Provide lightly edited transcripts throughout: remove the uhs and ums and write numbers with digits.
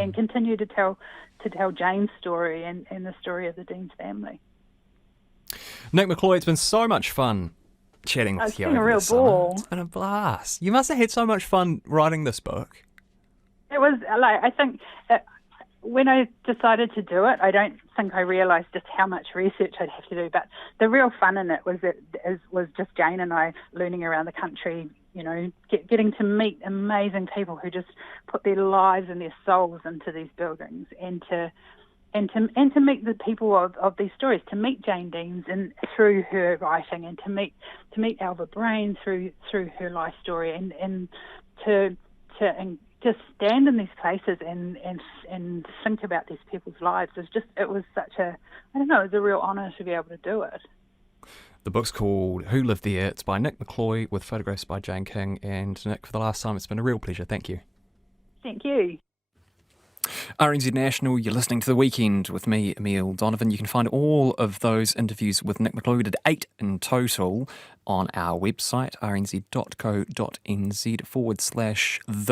and continue to tell Jane's story and the story of the Dean's family. Nick McCloy, it's been so much fun chatting with you. It's been a real ball. It's been a blast. You must have had so much fun writing this book. It was, like, I think when I decided to do it, I don't think I realised just how much research I'd have to do. But the real fun in it was just Jane and I learning around the country, you know, getting to meet amazing people who just put their lives and their souls into these buildings, and to meet the people of these stories, to meet Jane Deans and through her writing, and to meet Alva Brain through her life story, and to just stand in these places and think about these people's lives. It was a real honour to be able to do it. The book's called Who Lived There? It's by Nick McCloy with photographs by Jane King. And Nick, for the last time, it's been a real pleasure. Thank you. Thank you. RNZ National, you're listening to The Weekend with me, Emile Donovan. You can find all of those interviews with Nick McCloy, we did 8 in total, on our website, rnz.co.nz/The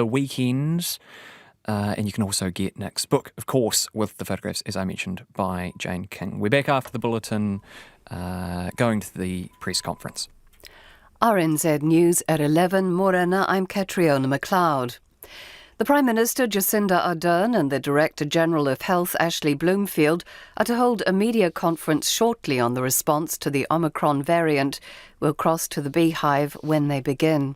Weekend. And you can also get Nick's book, of course, with the photographs, as I mentioned, by Jane King. We're back after the bulletin, going to the press conference. RNZ News at 11. Morena, I'm Catriona McLeod. The Prime Minister Jacinda Ardern and the Director General of Health Ashley Bloomfield are to hold a media conference shortly on the response to the Omicron variant. We'll cross to the Beehive when they begin.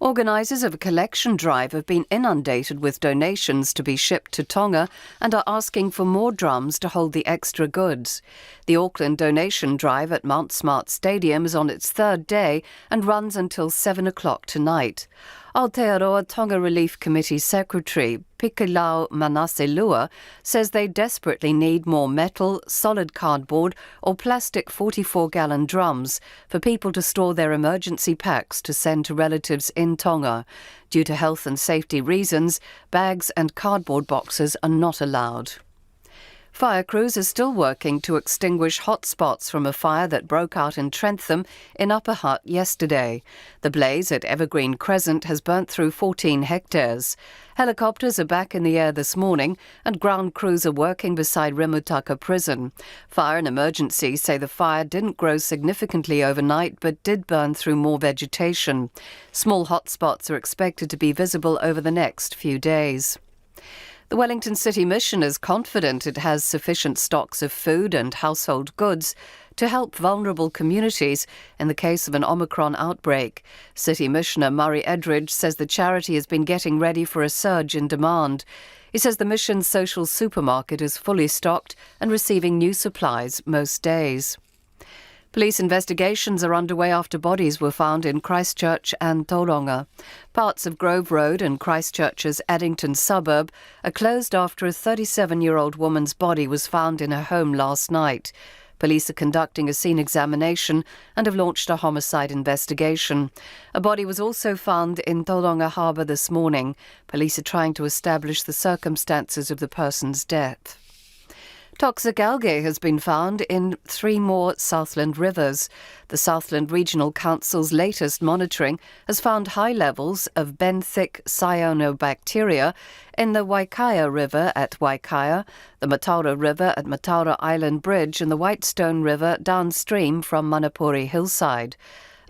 Organisers of a collection drive have been inundated with donations to be shipped to Tonga and are asking for more drums to hold the extra goods. The Auckland donation drive at Mount Smart Stadium is on its third day and runs until 7 o'clock tonight. Aotearoa Tonga Relief Committee Secretary Pikilau Manaselua says they desperately need more metal, solid cardboard or plastic 44-gallon drums for people to store their emergency packs to send to relatives in Tonga. Due to health and safety reasons, bags and cardboard boxes are not allowed. Fire crews are still working to extinguish hot spots from a fire that broke out in Trentham in Upper Hutt yesterday. The blaze at Evergreen Crescent has burnt through 14 hectares. Helicopters are back in the air this morning and ground crews are working beside Rimutaka Prison. Fire and emergency say the fire didn't grow significantly overnight but did burn through more vegetation. Small hot spots are expected to be visible over the next few days. The Wellington City Mission is confident it has sufficient stocks of food and household goods to help vulnerable communities in the case of an Omicron outbreak. City Missioner Murray Edridge says the charity has been getting ready for a surge in demand. He says the mission's social supermarket is fully stocked and receiving new supplies most days. Police investigations are underway after bodies were found in Christchurch and Tauranga. Parts of Grove Road and Christchurch's Addington suburb are closed after a 37-year-old woman's body was found in her home last night. Police are conducting a scene examination and have launched a homicide investigation. A body was also found in Tauranga Harbour this morning. Police are trying to establish the circumstances of the person's death. Toxic algae has been found in 3 more Southland rivers. The Southland Regional Council's latest monitoring has found high levels of benthic cyanobacteria in the Waikaia River at Waikaia, the Mataura River at Mataura Island Bridge and the Whitestone River downstream from Manapuri Hillside.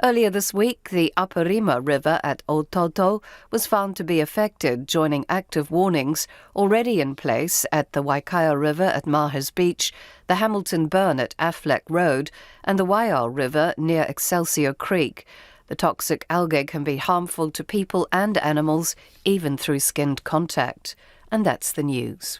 Earlier this week, the Aparima River at Ototo was found to be affected, joining active warnings already in place at the Waikaia River at Mahers Beach, the Hamilton Burn at Affleck Road, and the Waiau River near Excelsior Creek. The toxic algae can be harmful to people and animals, even through skinned contact. And that's the news.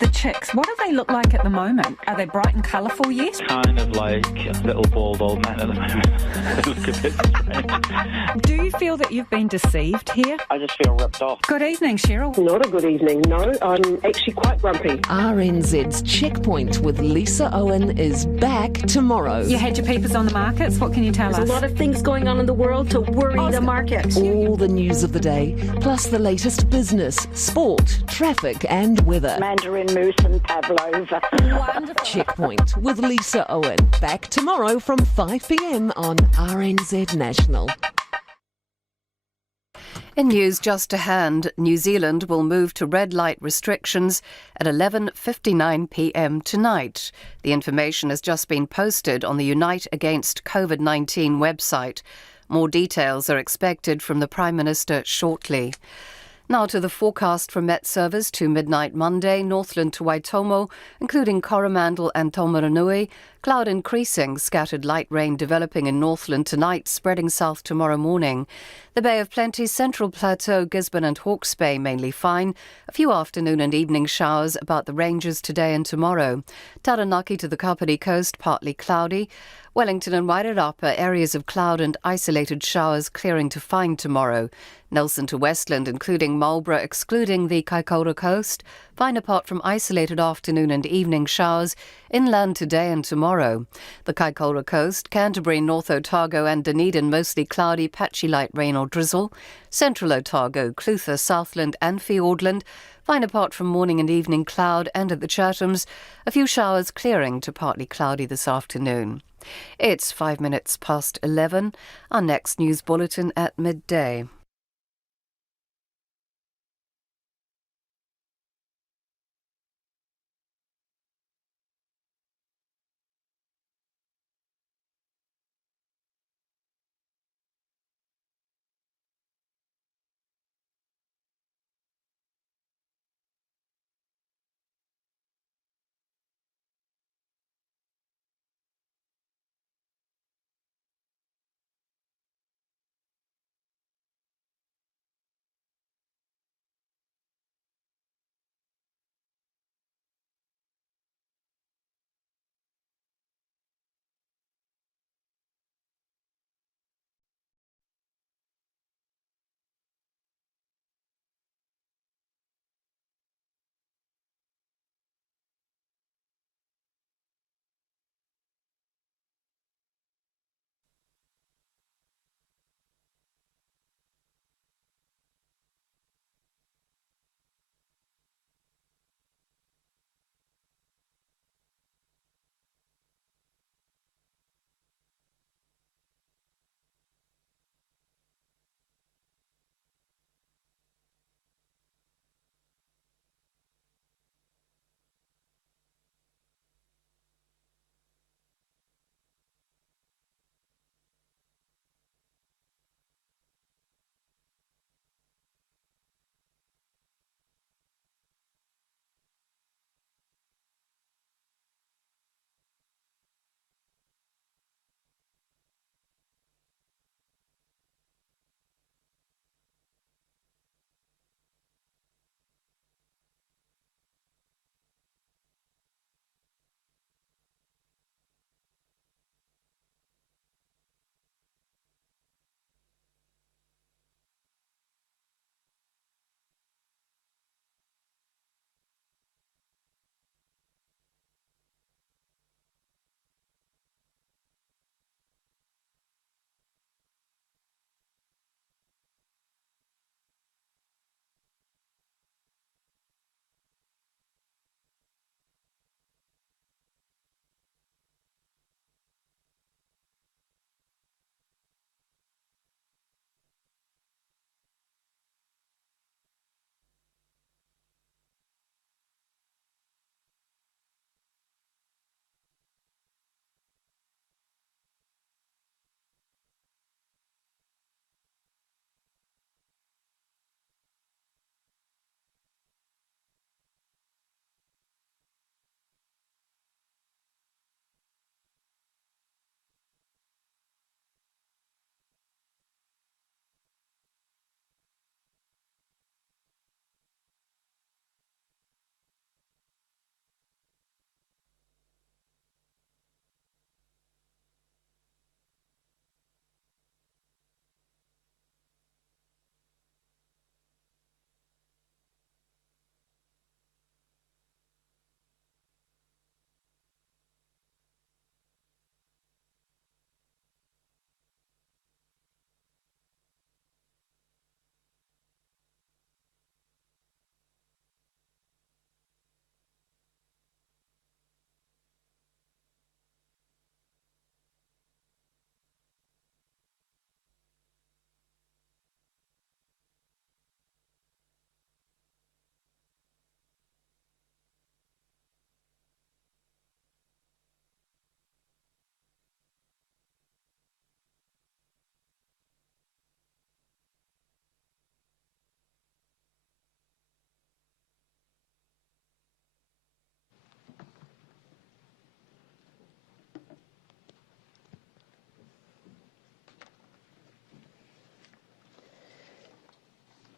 The chicks, what do they look like at the moment? Are they bright and colourful yet? Kind of like a little bald old man at the moment. They look a bit strange. Do you feel that you've been deceived here? I just feel ripped off. Good evening, Cheryl. Not a good evening, no. I'm actually quite grumpy. RNZ's Checkpoint with Lisa Owen is back tomorrow. You had your peepers on the markets. What can you tell us? There's a lot of things going on in the world to worry the market. All the news of the day, plus the latest business, sport, traffic and weather. Mandarin mousse and pavlova. Wonderful. Checkpoint with Lisa Owen. Back tomorrow from 5 p.m. on RNZ National. In news just to hand, New Zealand will move to red light restrictions at 11:59 p.m. tonight. The information has just been posted on the Unite Against Covid-19 website. More details are expected from the Prime Minister shortly. Now to the forecast from Met Service to midnight Monday, Northland to Waitomo, including Coromandel and Taumaranui. Cloud increasing, scattered light rain developing in Northland tonight, spreading south tomorrow morning. The Bay of Plenty, Central Plateau, Gisborne and Hawke's Bay mainly fine. A few afternoon and evening showers about the ranges today and tomorrow. Taranaki to the Kapiti Coast, partly cloudy. Wellington and Wairarapa, areas of cloud and isolated showers clearing to fine tomorrow. Nelson to Westland, including Marlborough, excluding the Kaikoura coast. Fine apart from isolated afternoon and evening showers. Inland today and tomorrow. The Kaikoura coast, Canterbury, North Otago and Dunedin, mostly cloudy, patchy light rain or drizzle. Central Otago, Clutha, Southland and Fiordland. Fine apart from morning and evening cloud, and at the Chathams, a few showers clearing to partly cloudy this afternoon. It's 5 minutes past 11. Our next news bulletin at midday.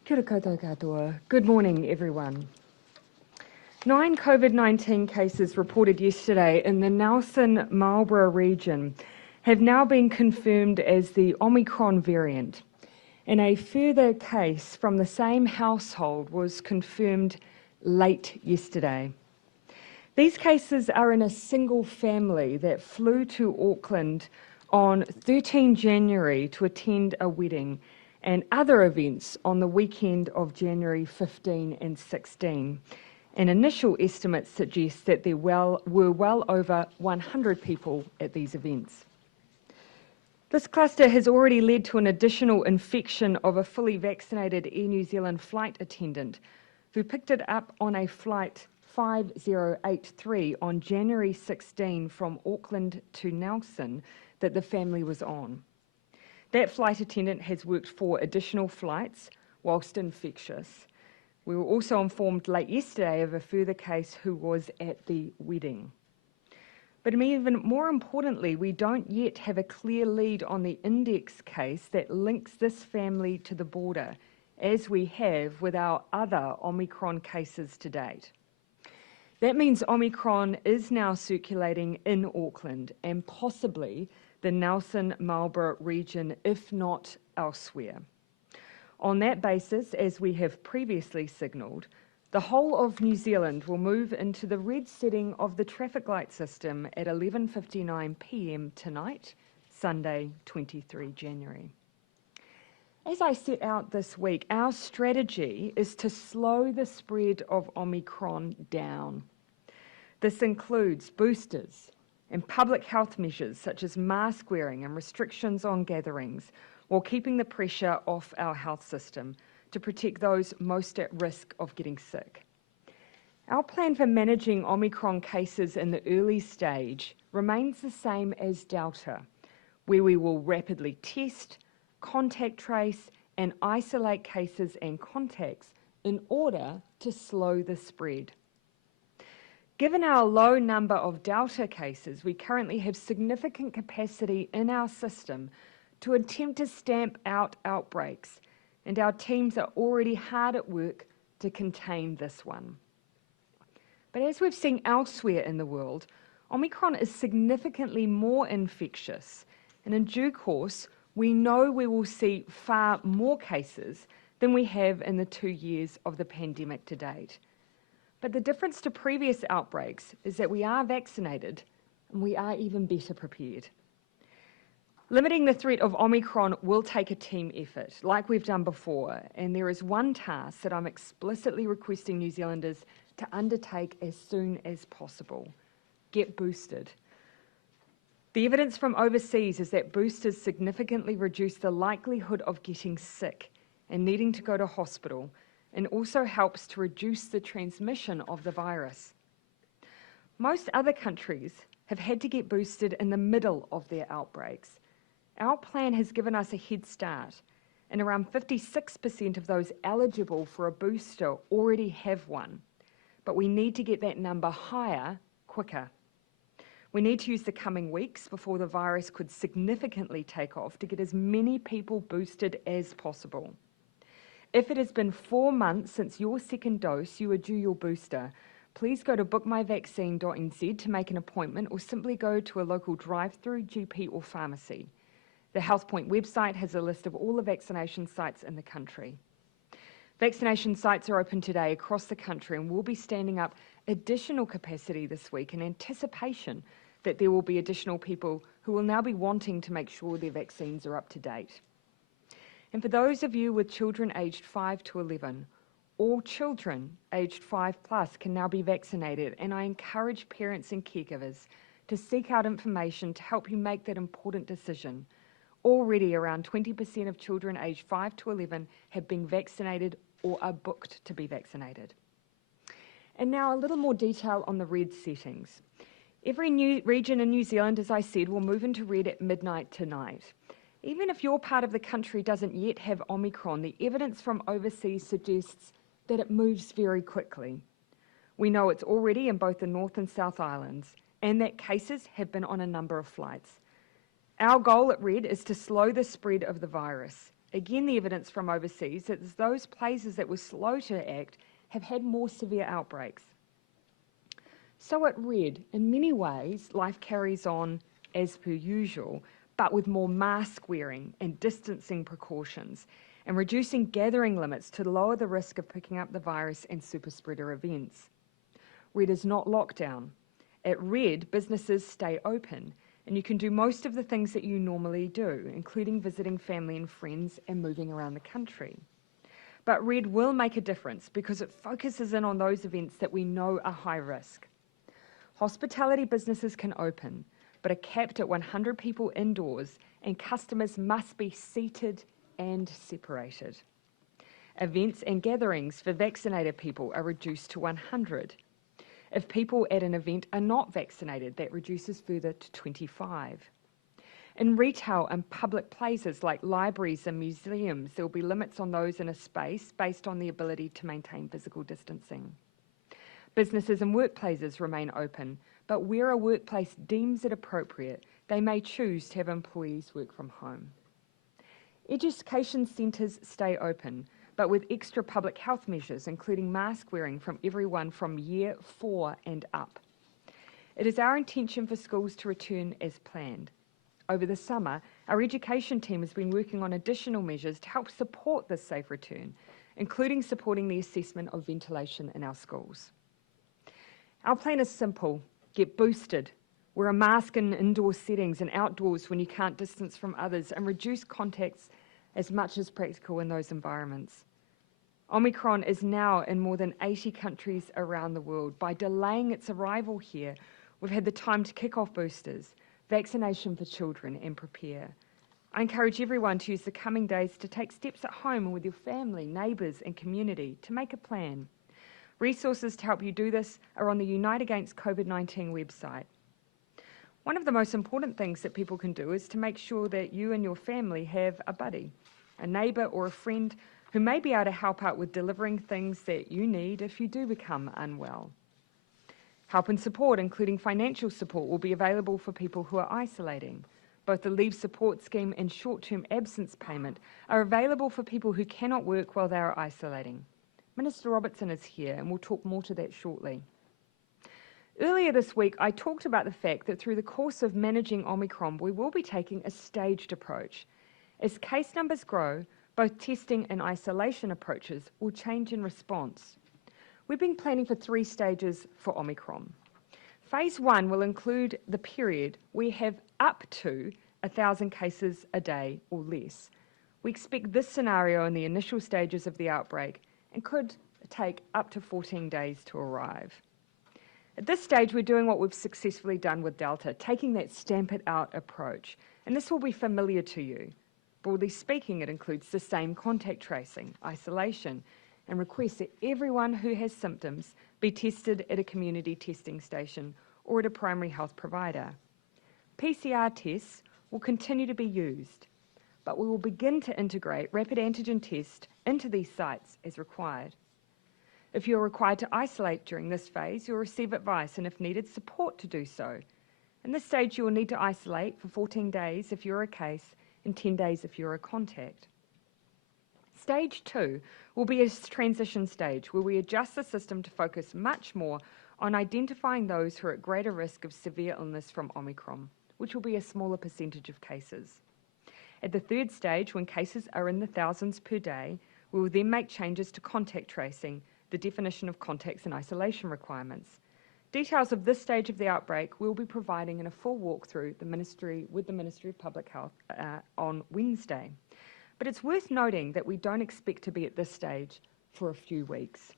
Kia ora koutou katoa. Good morning, everyone. 9 COVID-19 cases reported yesterday in the Nelson-Marlborough region have now been confirmed as the Omicron variant, and a further case from the same household was confirmed late yesterday. These cases are in a single family that flew to Auckland on 13 January to attend a wedding and other events on the weekend of January 15 and 16. And initial estimates suggest that there were well over 100 people at these events. This cluster has already led to an additional infection of a fully vaccinated Air New Zealand flight attendant who picked it up on a flight 5083 on January 16 from Auckland to Nelson that the family was on. That flight attendant has worked 4 additional flights whilst infectious. We were also informed late yesterday of a further case who was at the wedding. But even more importantly, we don't yet have a clear lead on the index case that links this family to the border, as we have with our other Omicron cases to date. That means Omicron is now circulating in Auckland and possibly the Nelson-Marlborough region, if not elsewhere. On that basis, as we have previously signalled, the whole of New Zealand will move into the red setting of the traffic light system at 11:59 p.m. tonight, Sunday, 23 January. As I set out this week, our strategy is to slow the spread of Omicron down. This includes boosters and public health measures such as mask wearing and restrictions on gatherings, while keeping the pressure off our health system to protect those most at risk of getting sick. Our plan for managing Omicron cases in the early stage remains the same as Delta, where we will rapidly test, contact trace, and isolate cases and contacts in order to slow the spread. Given our low number of Delta cases, we currently have significant capacity in our system to attempt to stamp out outbreaks, and our teams are already hard at work to contain this one. But as we've seen elsewhere in the world, Omicron is significantly more infectious, and in due course, we know we will see far more cases than we have in the 2 years of the pandemic to date. But the difference to previous outbreaks is that we are vaccinated and we are even better prepared. Limiting the threat of Omicron will take a team effort, like we've done before, and there is one task that I'm explicitly requesting New Zealanders to undertake as soon as possible: get boosted. The evidence from overseas is that boosters significantly reduce the likelihood of getting sick and needing to go to hospital, and also helps to reduce the transmission of the virus. Most other countries have had to get boosted in the middle of their outbreaks. Our plan has given us a head start, and around 56% of those eligible for a booster already have one. But we need to get that number higher quicker. We need to use the coming weeks before the virus could significantly take off to get as many people boosted as possible. If it has been 4 months since your second dose, you are due your booster, please go to bookmyvaccine.nz to make an appointment, or simply go to a local drive-through, GP or pharmacy. The HealthPoint website has a list of all the vaccination sites in the country. Vaccination sites are open today across the country, and we'll be standing up additional capacity this week in anticipation that there will be additional people who will now be wanting to make sure their vaccines are up to date. And for those of you with children aged 5 to 11, all children aged 5+ can now be vaccinated, and I encourage parents and caregivers to seek out information to help you make that important decision. Already around 20% of children aged 5 to 11 have been vaccinated or are booked to be vaccinated. And now a little more detail on the red settings. Every new region in New Zealand, as I said, will move into red at midnight tonight. Even if your part of the country doesn't yet have Omicron, the evidence from overseas suggests that it moves very quickly. We know it's already in both the North and South Islands, and that cases have been on a number of flights. Our goal at Red is to slow the spread of the virus, Again, the evidence from overseas is those places that were slow to act have had more severe outbreaks. So at RED, in many ways, life carries on as per usual, but with more mask wearing and distancing precautions, and reducing gathering limits to lower the risk of picking up the virus and super spreader events. RED is not lockdown. At RED, businesses stay open, and you can do most of the things that you normally do, including visiting family and friends and moving around the country. But RED will make a difference because it focuses in on those events that we know are high risk. Hospitality businesses can open, but are capped at 100 people indoors, and customers must be seated and separated. Events and gatherings for vaccinated people are reduced to 100. If people at an event are not vaccinated, that reduces further to 25. In retail and public places like libraries and museums, there will be limits on those in a space based on the ability to maintain physical distancing. Businesses and workplaces remain open, but where a workplace deems it appropriate, they may choose to have employees work from home. Education centres stay open, but with extra public health measures, including mask wearing from everyone from year 4 and up. It is our intention for schools to return as planned. Over the summer, our education team has been working on additional measures to help support this safe return, including supporting the assessment of ventilation in our schools. Our plan is simple: get boosted, wear a mask in indoor settings and outdoors when you can't distance from others, and reduce contacts as much as practical in those environments. Omicron is now in more than 80 countries around the world. By delaying its arrival here, we've had the time to kick off boosters, vaccination for children, and prepare. I encourage everyone to use the coming days to take steps at home and with your family, neighbours and community to make a plan. Resources to help you do this are on the Unite Against COVID-19 website. One of the most important things that people can do is to make sure that you and your family have a buddy, a neighbour or a friend who may be able to help out with delivering things that you need if you do become unwell. Help and support, including financial support, will be available for people who are isolating. Both the Leave Support Scheme and short-term absence payment are available for people who cannot work while they are isolating. Minister Robertson is here and we'll talk more to that shortly. Earlier this week, I talked about the fact that through the course of managing Omicron, we will be taking a staged approach. As case numbers grow, both testing and isolation approaches will change in response. We've been planning for 3 stages for Omicron. Phase 1 will include the period we have up to 1,000 cases a day or less. We expect this scenario in the initial stages of the outbreak and could take up to 14 days to arrive. At this stage, we're doing what we've successfully done with Delta, taking that stamp it out approach. And this will be familiar to you. Broadly speaking, it includes the same contact tracing, isolation, and requests that everyone who has symptoms be tested at a community testing station or at a primary health provider. PCR tests will continue to be used, but we will begin to integrate rapid antigen tests into these sites as required. If you're required to isolate during this phase, you'll receive advice and, if needed, support to do so. In this stage, you will need to isolate for 14 days if you're a case and 10 days if you're a contact. Stage 2 will be a transition stage where we adjust the system to focus much more on identifying those who are at greater risk of severe illness from Omicron, which will be a smaller percentage of cases. At the 3rd stage, when cases are in the thousands per day, we will then make changes to contact tracing, the definition of contacts and isolation requirements. Details of this stage of the outbreak we'll be providing in a full walkthrough with the Ministry of Public Health on Wednesday. But it's worth noting that we don't expect to be at this stage for a few weeks.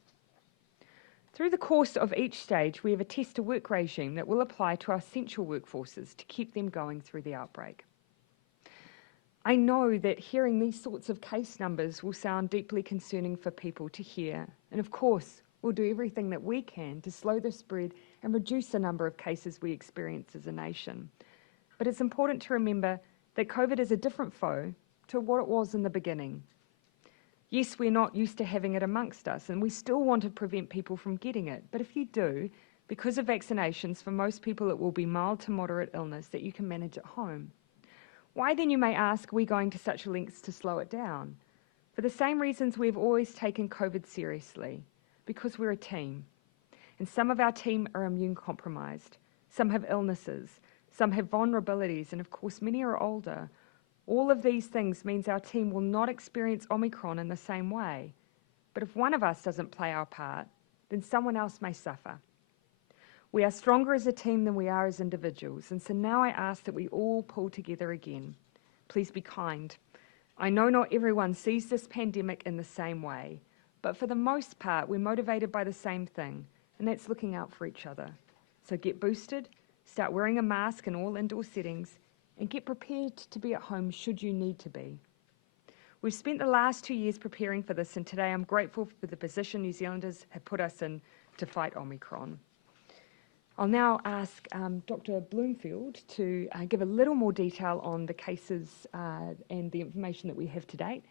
Through the course of each stage, we have a test-to-work regime that will apply to our essential workforces to keep them going through the outbreak. I know that hearing these sorts of case numbers will sound deeply concerning for people to hear, and of course, we'll do everything that we can to slow the spread and reduce the number of cases we experience as a nation. But it's important to remember that COVID is a different foe to what it was in the beginning. Yes, we're not used to having it amongst us, and we still want to prevent people from getting it. But if you do, because of vaccinations, for most people it will be mild to moderate illness that you can manage at home. Why then, you may ask, are we going to such lengths to slow it down? For the same reasons we've always taken COVID seriously, because we're a team. And some of our team are immune compromised, some have illnesses, some have vulnerabilities, and of course many are older. All of these things means our team will not experience Omicron in the same way. But if one of us doesn't play our part, then someone else may suffer. We are stronger as a team than we are as individuals, and so now I ask that we all pull together again. Please be kind. I know not everyone sees this pandemic in the same way, but for the most part we're motivated by the same thing, and that's looking out for each other. So get boosted, start wearing a mask in all indoor settings, and get prepared to be at home should you need to be. We've spent the last 2 years preparing for this, and today I'm grateful for the position New Zealanders have put us in to fight Omicron. I'll now ask Dr. Bloomfield to give a little more detail on the cases and the information that we have to date.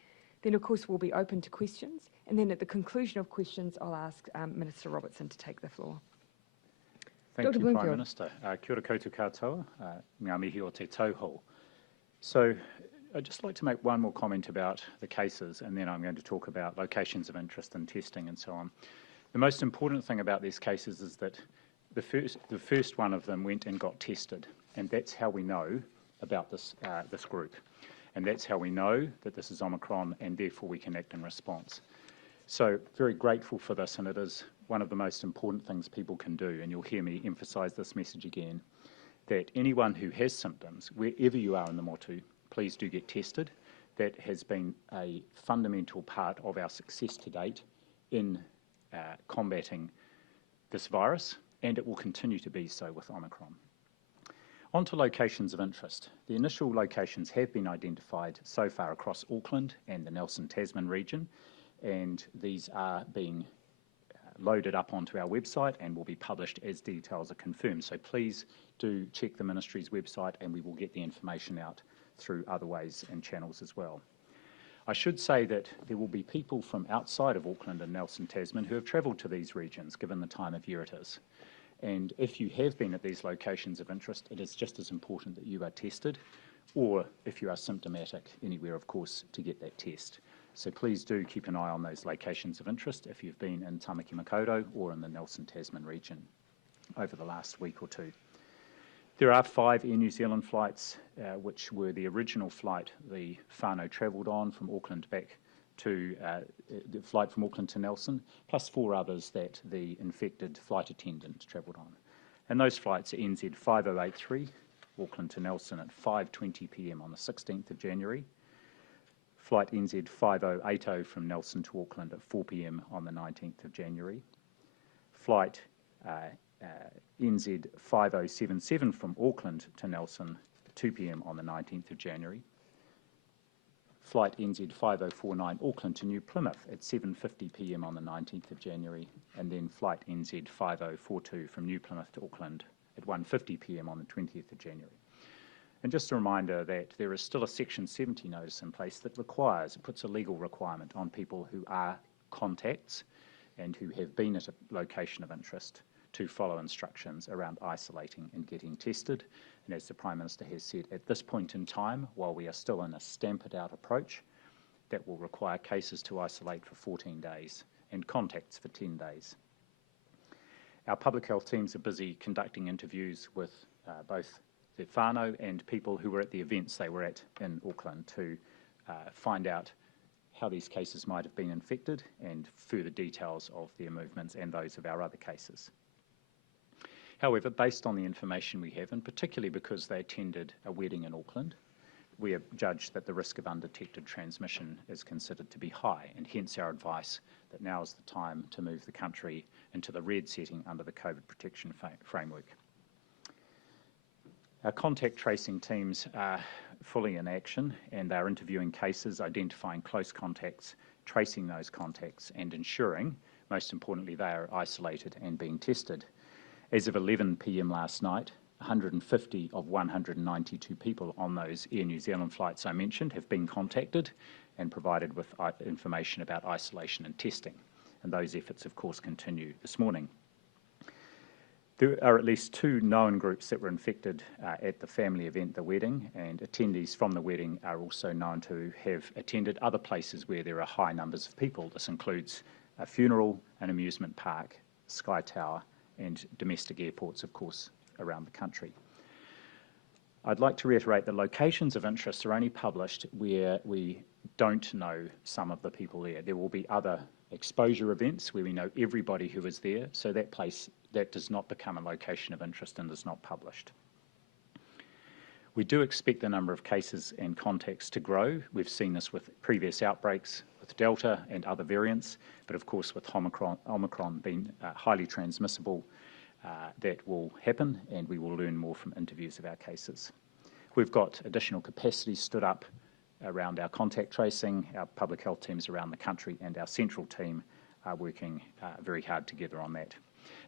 Then, of course, we'll be open to questions. And then at the conclusion of questions, I'll ask Minister Robertson to take the floor. Thank Dr. you, Bloomfield. Prime Minister. Kia ora koutou katoa, ngā mihi o te tauho. So I'd just like to make one more comment about the cases, and then I'm going to talk about locations of interest and testing and so on. The most important thing about these cases is that the first one of them went and got tested, and that's how we know about this group. And that's how we know that this is Omicron, and therefore we can act in response. So very grateful for this, and it is one of the most important things people can do, and you'll hear me emphasise this message again, that anyone who has symptoms, wherever you are in the motu, please do get tested. That has been a fundamental part of our success to date in combating this virus, and it will continue to be so with Omicron. On to locations of interest. The initial locations have been identified so far across Auckland and the Nelson Tasman region, and these are being loaded up onto our website and will be published as details are confirmed. So please do check the Ministry's website, and we will get the information out through other ways and channels as well. I should say that there will be people from outside of Auckland and Nelson Tasman who have travelled to these regions, given the time of year it is. And if you have been at these locations of interest, it is just as important that you are tested, or if you are symptomatic anywhere, of course, to get that test. So please do keep an eye on those locations of interest if you've been in Tamaki Makaurau or in the Nelson Tasman region over the last week or two. There are 5 Air New Zealand flights, which were the original flight the whānau travelled on from Auckland back to the flight from Auckland to Nelson, plus 4 others that the infected flight attendant travelled on. And those flights are NZ 5083, Auckland to Nelson at 5:20 p.m. on the 16th of January, flight NZ 5080 from Nelson to Auckland at 4 p.m. on the 19th of January, flight NZ 5077 from Auckland to Nelson at 2 p.m. on the 19th of January, flight NZ 5049 Auckland to New Plymouth at 7:50 p.m. on the 19th of January, and then flight NZ 5042 from New Plymouth to Auckland at 1:50 p.m. on the 20th of January. And just a reminder that there is still a Section 70 notice in place that puts a legal requirement on people who are contacts and who have been at a location of interest to follow instructions around isolating and getting tested. And as the Prime Minister has said, at this point in time, while we are still in a stamp-it-out approach, that will require cases to isolate for 14 days and contacts for 10 days. Our public health teams are busy conducting interviews with both the whānau and people who were at the events they were at in Auckland to find out how these cases might have been infected and further details of their movements and those of our other cases. However, based on the information we have, and particularly because they attended a wedding in Auckland, we have judged that the risk of undetected transmission is considered to be high, and hence our advice that now is the time to move the country into the red setting under the COVID protection framework. Our contact tracing teams are fully in action, and they are interviewing cases, identifying close contacts, tracing those contacts, and ensuring, most importantly, they are isolated and being tested. As of 11 p.m. last night, 150 of 192 people on those Air New Zealand flights I mentioned have been contacted and provided with information about isolation and testing. And those efforts, of course, continue this morning. There are at least 2 known groups that were infected at the family event, the wedding, and attendees from the wedding are also known to have attended other places where there are high numbers of people. This includes a funeral, an amusement park, Sky Tower, and domestic airports, of course, around the country. I'd like to reiterate that locations of interest are only published where we don't know some of the people there. There will be other exposure events where we know everybody who is there, so that place, that does not become a location of interest and is not published. We do expect the number of cases and contacts to grow. We've seen this with previous outbreaks, with Delta and other variants, but of course with Omicron being highly transmissible, that will happen, and we will learn more from interviews of our cases. We've got additional capacity stood up around our contact tracing. Our public health teams around the country and our central team are working very hard together on that.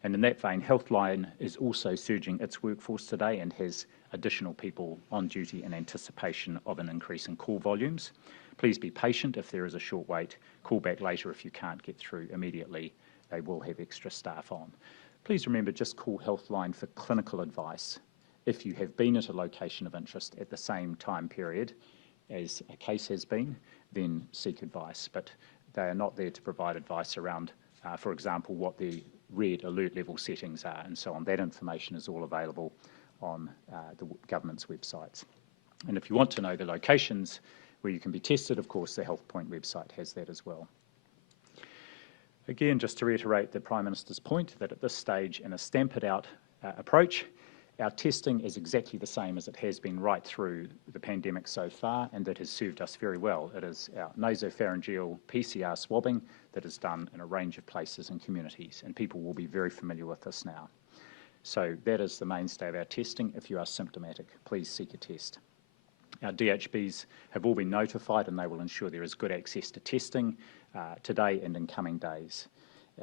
And in that vein, Healthline is also surging its workforce today and has additional people on duty in anticipation of an increase in call volumes. Please be patient if there is a short wait. Call back later if you can't get through immediately. They will have extra staff on. Please remember, just call Healthline for clinical advice. If you have been at a location of interest at the same time period as a case has been, then seek advice. But they are not there to provide advice around, for example, what the red alert level settings are and so on. That information is all available on the government's websites. And if you want to know the locations where you can be tested, of course, the Health Point website has that as well. Again, just to reiterate the Prime Minister's point that at this stage, in a stamp-it-out approach, our testing is exactly the same as it has been right through the pandemic so far, and that has served us very well. It is our nasopharyngeal PCR swabbing that is done in a range of places and communities, and people will be very familiar with this now. So that is the mainstay of our testing. If you are symptomatic, please seek a test. Our DHBs have all been notified, and they will ensure there is good access to testing today and in coming days.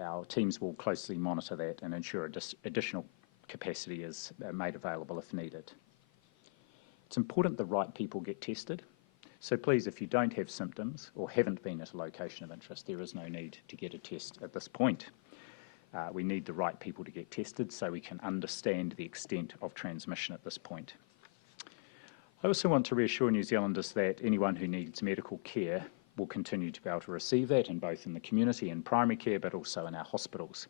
Our teams will closely monitor that and ensure additional capacity is made available if needed. It's important the right people get tested. So please, if you don't have symptoms or haven't been at a location of interest, there is no need to get a test at this point. We need the right people to get tested so we can understand the extent of transmission at this point. I also want to reassure New Zealanders that anyone who needs medical care will continue to be able to receive that, in both in the community and primary care, but also in our hospitals.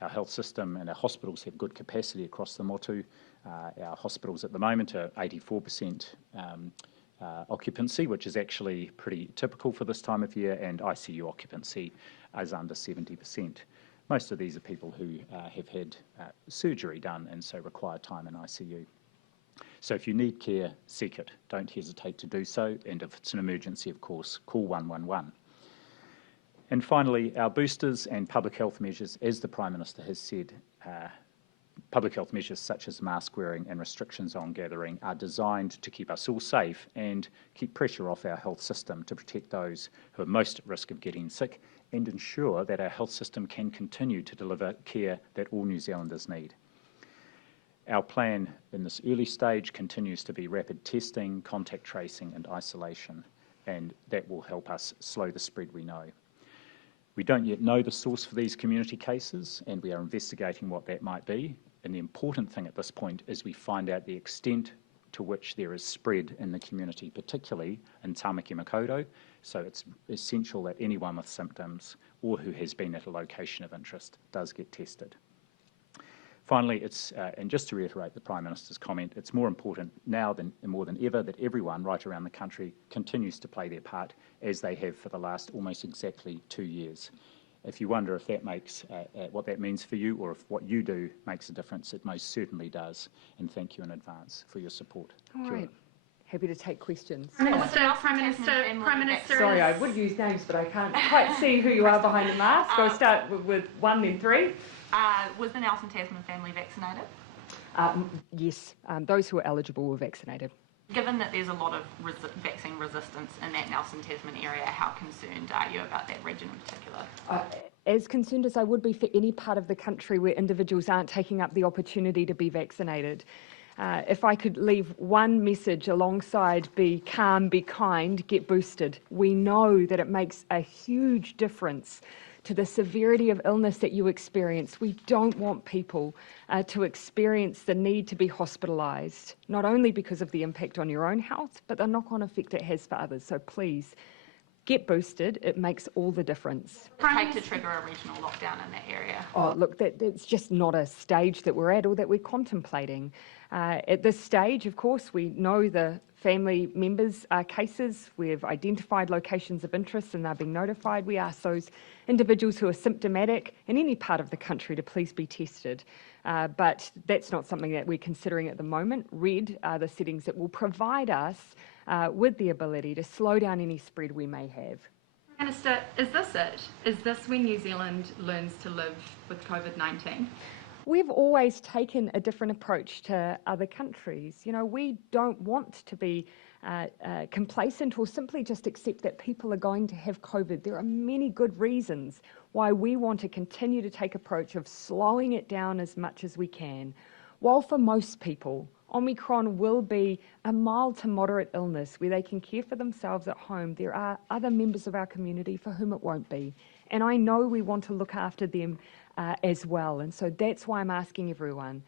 Our health system and our hospitals have good capacity across the motu. Our hospitals at the moment are 84% occupancy, which is actually pretty typical for this time of year, and ICU occupancy is under 70%. Most of these are people who have had surgery done and so require time in ICU. So if you need care, seek it. Don't hesitate to do so, and if it's an emergency, of course, call 111. And finally, our boosters and public health measures, as the Prime Minister has said, public health measures such as mask wearing and restrictions on gathering are designed to keep us all safe and keep pressure off our health system to protect those who are most at risk of getting sick and ensure that our health system can continue to deliver care that all New Zealanders need. Our plan in this early stage continues to be rapid testing, contact tracing and isolation, and that will help us slow the spread we know. We don't yet know the source for these community cases, and we are investigating what that might be. And the important thing at this point is we find out the extent to which there is spread in the community, particularly in Tāmaki Makaurau. So it's essential that anyone with symptoms or who has been at a location of interest does get tested. Finally, and just to reiterate the Prime Minister's comment, it's more important now more than ever that everyone right around the country continues to play their part as they have for the last almost exactly 2 years. If you wonder if that makes what that means for you, or if what you do makes a difference, it most certainly does. And thank you in advance for your support. All right. Happy to take questions. Prime Minister. Sorry, I would use names, but I can't quite see who you are behind the mask. I'll start with 1, then 3. Was the Nelson Tasman family vaccinated? Yes, those who are eligible were vaccinated. Given that there's a lot of vaccine resistance in that Nelson Tasman area, how concerned are you about that region in particular? As concerned as I would be for any part of the country where individuals aren't taking up the opportunity to be vaccinated. If I could leave one message alongside be calm, be kind, get boosted. We know that it makes a huge difference to the severity of illness that you experience. We don't want people to experience the need to be hospitalised, not only because of the impact on your own health, but the knock-on effect it has for others. So please, get boosted. It makes all the difference. Take to trigger a regional lockdown in that area. Oh, look, that's just not a stage that we're at or that we're contemplating. At this stage, of course, we know the family members' cases. We've identified locations of interest and they're being notified. We ask those individuals who are symptomatic in any part of the country to please be tested. But that's not something that we're considering at the moment. RED are the settings that will provide us with the ability to slow down any spread we may have. Minister, is this it? Is this when New Zealand learns to live with COVID-19? We've always taken a different approach to other countries. You know, we don't want to be complacent or simply just accept that people are going to have COVID. There are many good reasons why we want to continue to take approach of slowing it down as much as we can. While for most people, Omicron will be a mild to moderate illness where they can care for themselves at home, there are other members of our community for whom it won't be. And I know we want to look after them as well. And so that's why I'm asking everyone,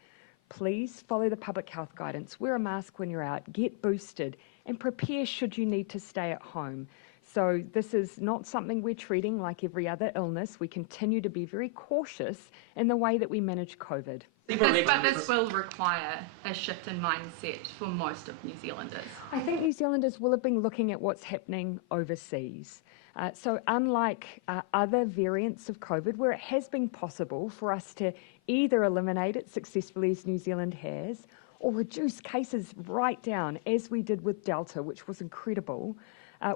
please follow the public health guidance, wear a mask when you're out, get boosted, and prepare should you need to stay at home. So this is not something we're treating like every other illness. We continue to be very cautious in the way that we manage COVID. But this will require a shift in mindset for most of New Zealanders. I think New Zealanders will have been looking at what's happening overseas. So unlike other variants of COVID, where it has been possible for us to either eliminate it successfully as New Zealand has, or reduce cases right down as we did with Delta, which was incredible,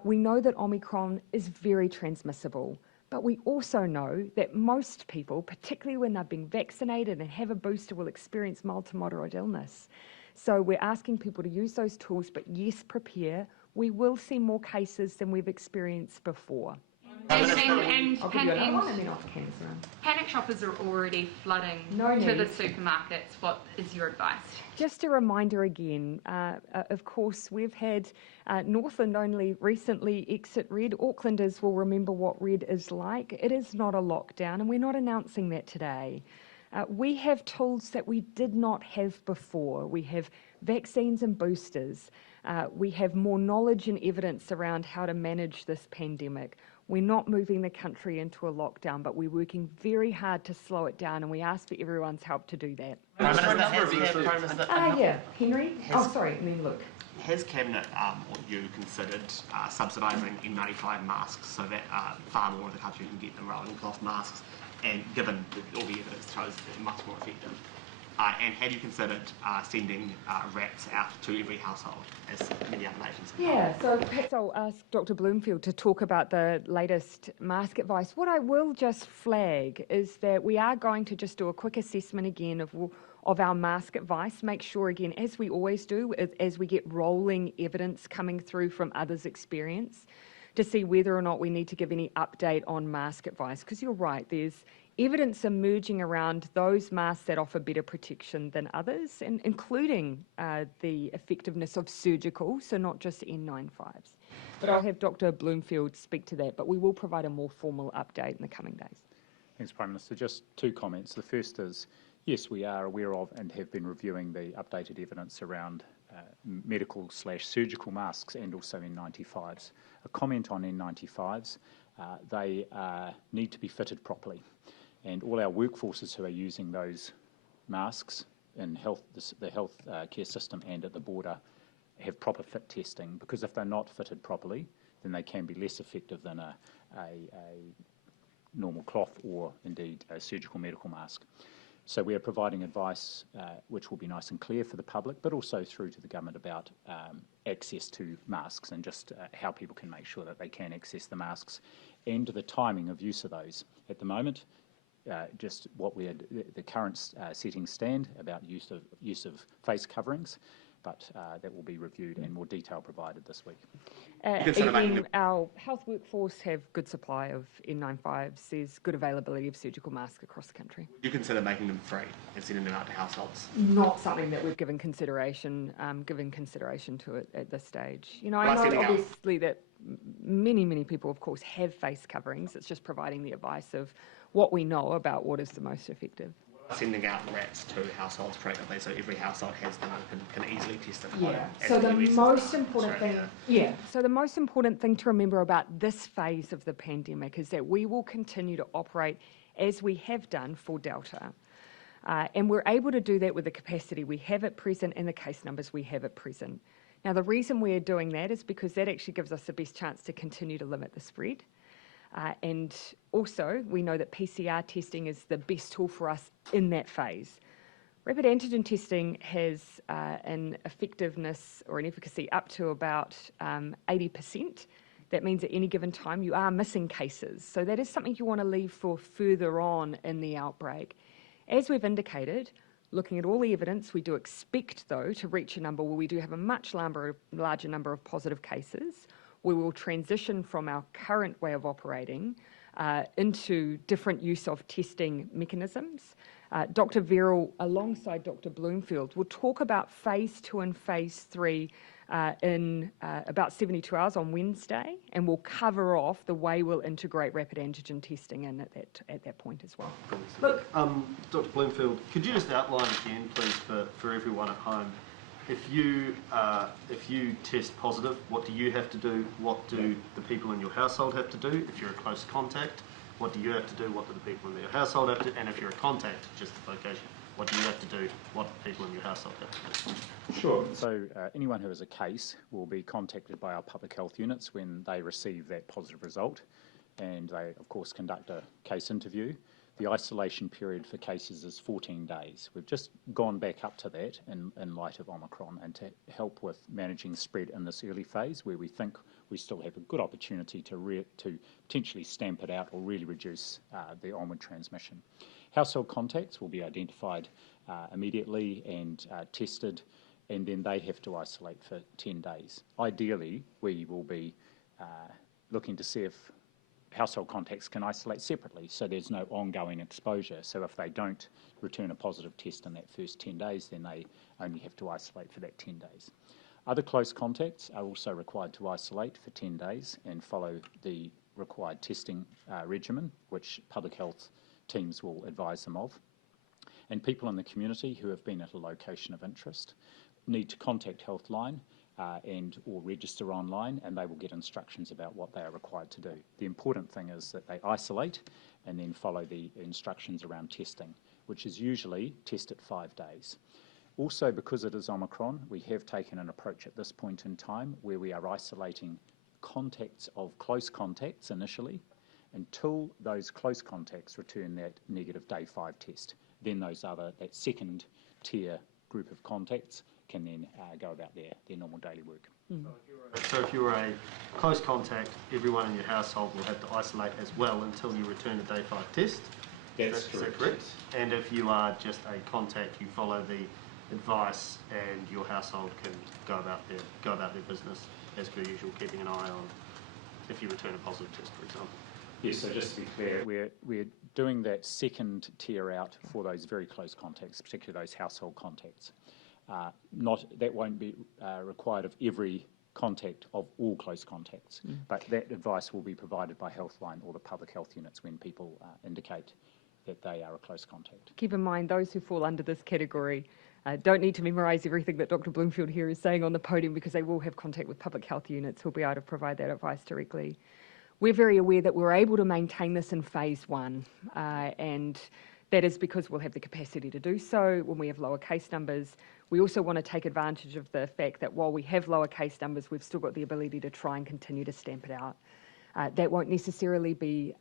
we know that Omicron is very transmissible. But we also know that most people, particularly when they're being vaccinated and have a booster, will experience mild to moderate illness. So we're asking people to use those tools, but yes, prepare. We will see more cases than we've experienced before. And panic shoppers are already flooding to the supermarkets. What is your advice? Just a reminder again, of course, we've had Northland only recently exit RED. Aucklanders will remember what RED is like. It is not a lockdown, and we're not announcing that today. We have tools that we did not have before. We have vaccines and boosters. We have more knowledge and evidence around how to manage this pandemic. We're not moving the country into a lockdown, but we're working very hard to slow it down, and we ask for everyone's help to do that. Henry? And then Luke. Has Cabinet or you considered subsidising N95 masks so that far more of the country can get them rolling cloth masks, and given all the evidence shows they're much more effective? And have you considered sending wraps out to every household, as many other nations have? Yeah, so perhaps I'll ask Dr. Bloomfield to talk about the latest mask advice. What I will just flag is that we are going to just do a quick assessment again of our mask advice, make sure again, as we always do, as we get rolling evidence coming through from others' experience, to see whether or not we need to give any update on mask advice. Because you're right, there's evidence emerging around those masks that offer better protection than others, and including the effectiveness of surgical, so not just N95s. But I'll have Dr. Bloomfield speak to that, but we will provide a more formal update in the coming days. Thanks, Prime Minister. Just two comments. The first is, yes, we are aware of and have been reviewing the updated evidence around medical/surgical masks and also N95s. A comment on N95s, they need to be fitted properly. And all our workforces who are using those masks in the health care system and at the border have proper fit testing, because if they're not fitted properly, then they can be less effective than a normal cloth or indeed a surgical medical mask. So we are providing advice which will be nice and clear for the public, but also through to the government about access to masks and just how people can make sure that they can access the masks and the timing of use of those. At the moment, just what the current settings stand about use of face coverings, but that will be reviewed and more detail provided this week. Again, our health workforce have good supply of N95s. There's good availability of surgical masks across the country. Would you consider making them free and sending them out to households? Not something that we've given consideration to it at this stage. You know, I know obviously that many people, of course, have face coverings. It's just providing the advice of what we know about what is the most effective. Sending out rats to households practically, so every household has them and can easily test at home. Yeah. So the most important thing. Yeah. So the most important thing to remember about this phase of the pandemic is that we will continue to operate as we have done for Delta. And we're able to do that with the capacity we have at present and the case numbers we have at present. Now, the reason we're doing that is because that actually gives us the best chance to continue to limit the spread. And also, we know that PCR testing is the best tool for us in that phase. Rapid antigen testing has an effectiveness or an efficacy up to about 80%. That means at any given time you are missing cases. So that is something you want to leave for further on in the outbreak. As we've indicated, looking at all the evidence, we do expect, though, to reach a number where we do have a much larger number of positive cases. We will transition from our current way of operating into different use of testing mechanisms. Dr. Verrill, alongside Dr. Bloomfield, will talk about phase 2 and phase 3 in about 72 hours on Wednesday, and we'll cover off the way we'll integrate rapid antigen testing in at that point as well. Look, Dr. Bloomfield, could you just outline again, please, for everyone at home, if you test positive, what do you have to do? What do the people in your household have to do? If you're a close contact, what do you have to do? What do the people in your household have to do? And if you're a contact, just the location, what do you have to do? What do people in your household have to do? Sure. So anyone who has a case will be contacted by our public health units when they receive that positive result, and they, of course, conduct a case interview. The isolation period for cases is 14 days. We've just gone back up to that in light of Omicron, and to help with managing spread in this early phase where we think we still have a good opportunity to potentially stamp it out or really reduce the onward transmission. Household contacts will be identified immediately and tested, and then they have to isolate for 10 days. Ideally, we will be looking to see if household contacts can isolate separately, so there's no ongoing exposure. So if they don't return a positive test in that first 10 days, then they only have to isolate for that 10 days. Other close contacts are also required to isolate for 10 days and follow the required testing regimen, which public health teams will advise them of. And people in the community who have been at a location of interest need to contact Healthline and or register online, and they will get instructions about what they are required to do. The important thing is that they isolate and then follow the instructions around testing, which is usually test at 5 days. Also, because it is Omicron, we have taken an approach at this point in time where we are isolating contacts of close contacts initially until those close contacts return that negative day 5 test. Then that second tier group of contacts can then go about their normal daily work. So if you're a close contact, everyone in your household will have to isolate as well until you return a day 5 test? That's correct. Is that correct? And if you are just a contact, you follow the advice and your household can go about their business as per usual, keeping an eye on if you return a positive test, for example. Yes, so just to be clear, we're doing that second tier out for those very close contacts, particularly those household contacts. That won't be required of every contact of all close contacts, but that advice will be provided by Healthline or the public health units when people indicate that they are a close contact. Keep in mind, those who fall under this category don't need to memorise everything that Dr. Bloomfield here is saying on the podium, because they will have contact with public health units who'll be able to provide that advice directly. We're very aware that we're able to maintain this in phase 1, and that is because we'll have the capacity to do so when we have lower case numbers. We also want to take advantage of the fact that while we have lower case numbers, we've still got the ability to try and continue to stamp it out. That won't necessarily be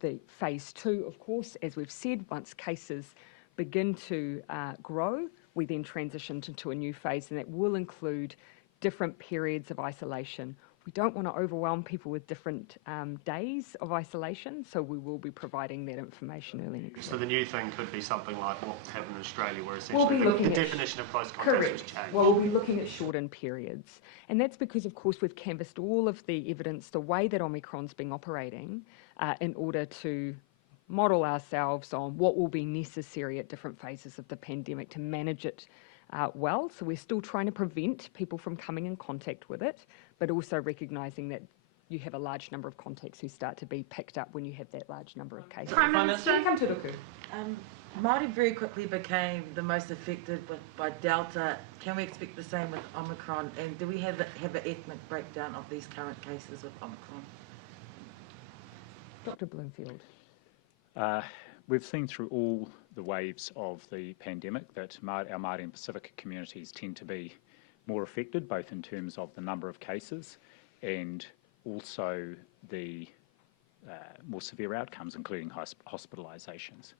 the phase 2, of course. As we've said, once cases begin to grow, we then transition into a new phase, and that will include different periods of isolation. We don't want to overwhelm people with different days of isolation, so we will be providing that information early next year. So the new thing could be something like what happened in Australia, where essentially the definition of close contacts was changed. Well, we'll be looking at shortened periods. And that's because, of course, we've canvassed all of the evidence, the way that Omicron's been operating, in order to model ourselves on what will be necessary at different phases of the pandemic to manage it well. So we're still trying to prevent people from coming in contact with it, but also recognising that you have a large number of contacts who start to be picked up when you have that large number of cases. Prime Minister. Come to Ruku. Māori very quickly became the most affected by Delta. Can we expect the same with Omicron? And do we have an ethnic breakdown of these current cases with Omicron? Dr. Bloomfield. We've seen through all the waves of the pandemic that our Māori and Pacific communities tend to be more affected, both in terms of the number of cases and also the more severe outcomes, including hospitalisations.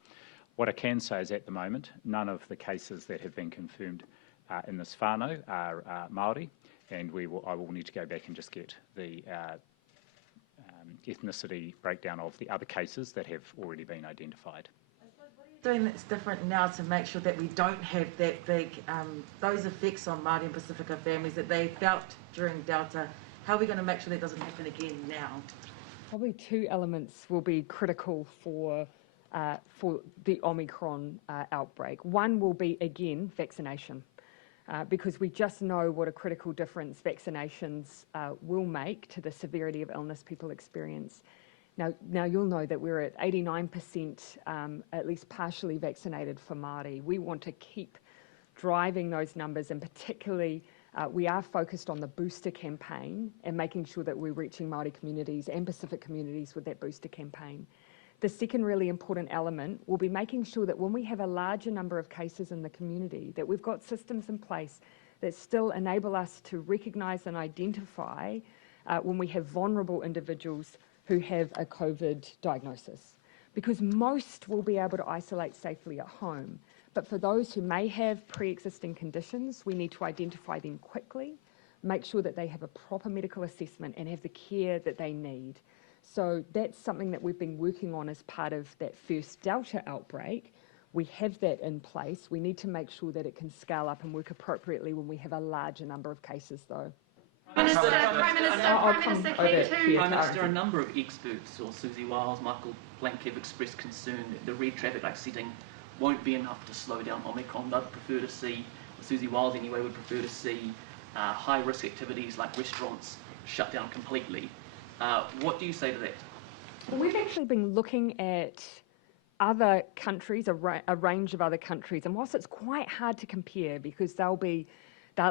What I can say is at the moment, none of the cases that have been confirmed in this whānau are Māori, and I will need to go back and just get the ethnicity breakdown of the other cases that have already been identified. Doing that's different now to make sure that we don't have that big, those effects on Māori and Pacifica families that they felt during Delta. How are we going to make sure that doesn't happen again now? Probably two elements will be critical for the Omicron outbreak. One will be, again, vaccination, because we just know what a critical difference vaccinations will make to the severity of illness people experience. Now you'll know that we're at 89% at least partially vaccinated for Māori. We want to keep driving those numbers, and particularly we are focused on the booster campaign and making sure that we're reaching Māori communities and Pacific communities with that booster campaign. The second really important element will be making sure that when we have a larger number of cases in the community, that we've got systems in place that still enable us to recognise and identify when we have vulnerable individuals who have a COVID diagnosis. Because most will be able to isolate safely at home. But for those who may have pre-existing conditions, we need to identify them quickly, make sure that they have a proper medical assessment and have the care that they need. So that's something that we've been working on as part of that first Delta outbreak. We have that in place. We need to make sure that it can scale up and work appropriately when we have a larger number of cases, though. Prime Minister, a number of experts, or Susie Wiles, Michael Blank, have expressed concern that the red traffic light setting won't be enough to slow down Omicron. They'd prefer to see, Susie Wiles anyway, would prefer to see high-risk activities like restaurants shut down completely. What do you say to that? Well, we've actually been looking at other countries, a range of other countries, and whilst it's quite hard to compare because they'll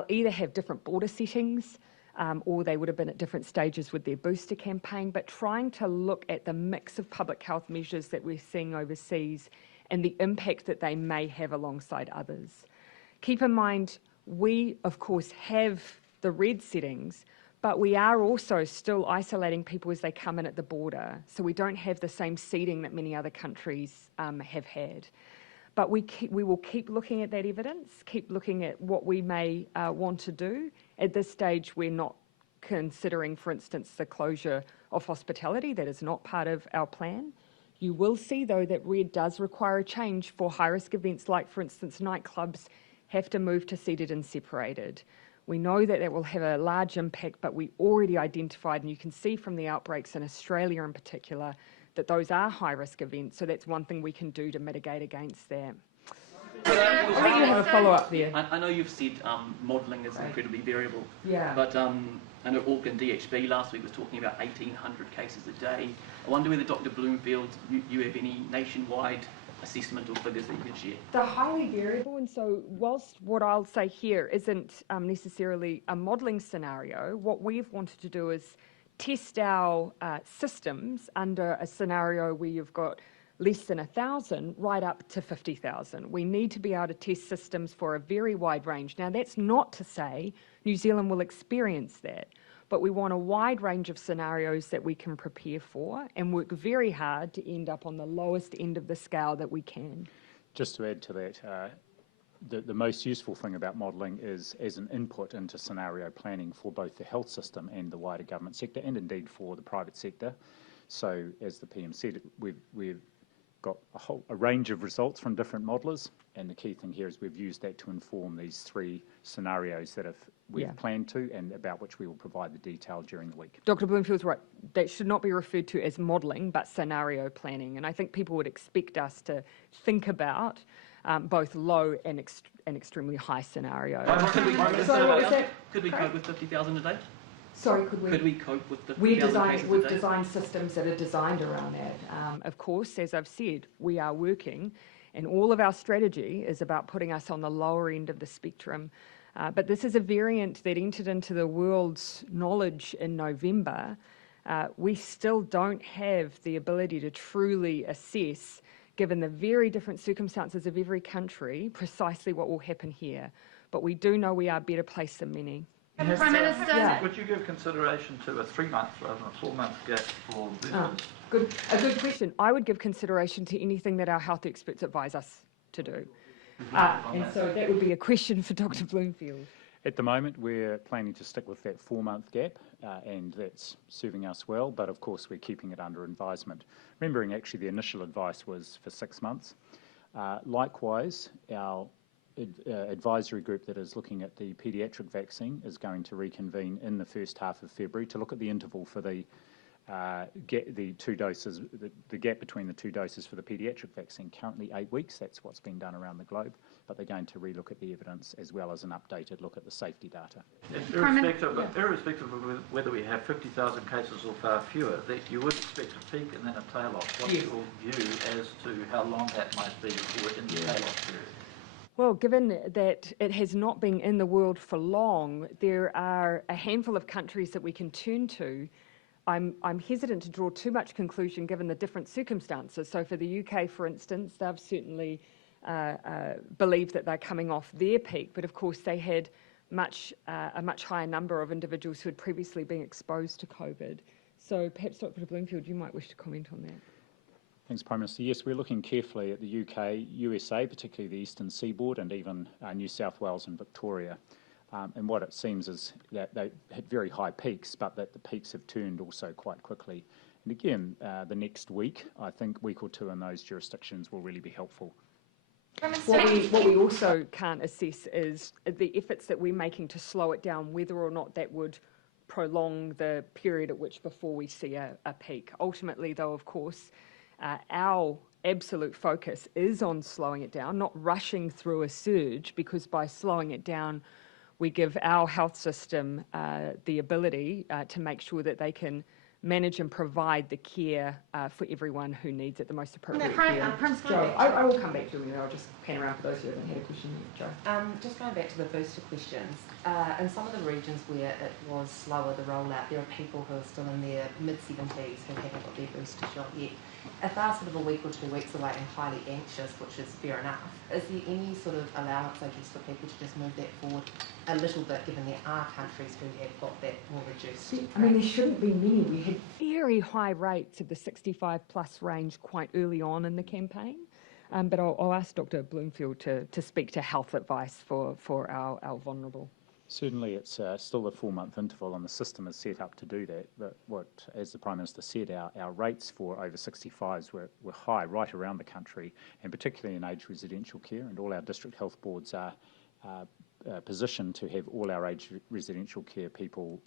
either have different border settings or they would have been at different stages with their booster campaign, but trying to look at the mix of public health measures that we're seeing overseas and the impact that they may have alongside others. Keep in mind, we, of course, have the red settings, but we are also still isolating people as they come in at the border, so we don't have the same seeding that many other countries have had. But we will keep looking at that evidence, keep looking at what we may want to do. At this stage, we're not considering, for instance, the closure of hospitality. That is not part of our plan. You will see, though, that red does require a change for high-risk events like, for instance, nightclubs have to move to seated and separated. We know that that will have a large impact, but we already identified, and you can see from the outbreaks in Australia in particular, that those are high-risk events, so that's one thing we can do to mitigate against that. I'll let you have a follow-up there. I know you've said modelling is incredibly variable, yeah. But I know Auckland DHB last week was talking about 1,800 cases a day. I wonder whether Dr. Bloomfield, you have any nationwide assessment or figures that you can share? They're highly variable, and so whilst what I'll say here isn't necessarily a modelling scenario, what we've wanted to do is test our systems under a scenario where you've got less than 1,000 right up to 50,000. We need to be able to test systems for a very wide range. Now, that's not to say New Zealand will experience that, but we want a wide range of scenarios that we can prepare for and work very hard to end up on the lowest end of the scale that we can. Just to add to that, the most useful thing about modelling is as an input into scenario planning for both the health system and the wider government sector, and indeed for the private sector. So, as the PM said, we've got a range of results from different modellers, and the key thing here is we've used that to inform these three scenarios that we've planned to, and about which we will provide the detail during the week. Dr. Bloomfield's right. That should not be referred to as modelling, but scenario planning. And I think people would expect us to think about both low and extremely high scenarios. Could we cope with 50,000 a day? Sorry, could we? Could we cope with the We've 1,000 cases a day? designed systems that are designed around that. Of course, as I've said, we are working, and all of our strategy is about putting us on the lower end of the spectrum. But this is a variant that entered into the world's knowledge in November. We still don't have the ability to truly assess, given the very different circumstances of every country, precisely what will happen here. But we do know we are better placed than many. Prime Minister, would you give consideration to a 3-month rather than a 4-month gap for visitors? A good question. I would give consideration to anything that our health experts advise us to do. And so that would be a question for Dr. Bloomfield. At the moment, we're planning to stick with that 4-month gap, and that's serving us well, but of course we're keeping it under advisement. Remembering actually the initial advice was for 6 months. Likewise, our advisory group that is looking at the paediatric vaccine is going to reconvene in the first half of February to look at the interval for the two doses, the gap between the 2 doses for the paediatric vaccine. Currently 8 weeks, that's what's been done around the globe, but they're going to relook at the evidence as well as an updated look at the safety data. Irrespective of whether we have 50,000 cases or far fewer, that you would expect a peak and then a tail off. What's your view as to how long that might be in the tail off period? Well, given that it has not been in the world for long, there are a handful of countries that we can turn to. I'm hesitant to draw too much conclusion given the different circumstances. So for the UK, for instance, they've certainly believed that they're coming off their peak, but of course they had a much higher number of individuals who had previously been exposed to COVID. So perhaps Dr. Bloomfield, you might wish to comment on that. Thanks, Prime Minister. Yes, we're looking carefully at the UK, USA, particularly the eastern seaboard, and even New South Wales and Victoria. And what it seems is that they had very high peaks, but that the peaks have turned also quite quickly. And again, the next week, I think week or two in those jurisdictions will really be helpful. What we also can't assess is the efforts that we're making to slow it down, whether or not that would prolong the period at which before we see a peak. Ultimately, though, of course, our absolute focus is on slowing it down, not rushing through a surge, because by slowing it down, we give our health system the ability to make sure that they can manage and provide the care for everyone who needs it, the most appropriate care. Joe, I will come back to you and I'll just pan around for those who haven't had a question yet. Joe. Just going back to the booster questions, in some of the regions where it was slower, the rollout, there are people who are still in their mid-70s who haven't got their booster shot yet. If they're sort of a week or 2 weeks away and highly anxious, which is fair enough, is there any sort of allowance, I guess, for people to just move that forward a little bit, given there are countries who have got that more reduced? I mean, there shouldn't be many. We had very high rates of the 65 plus range quite early on in the campaign. But I'll ask Dr. Bloomfield to speak to health advice for our vulnerable. Certainly, it's still a 4-month interval, and the system is set up to do that. But as the Prime Minister said, our rates for over 65s were high right around the country, and particularly in aged residential care. And all our district health boards are positioned to have all our aged residential care people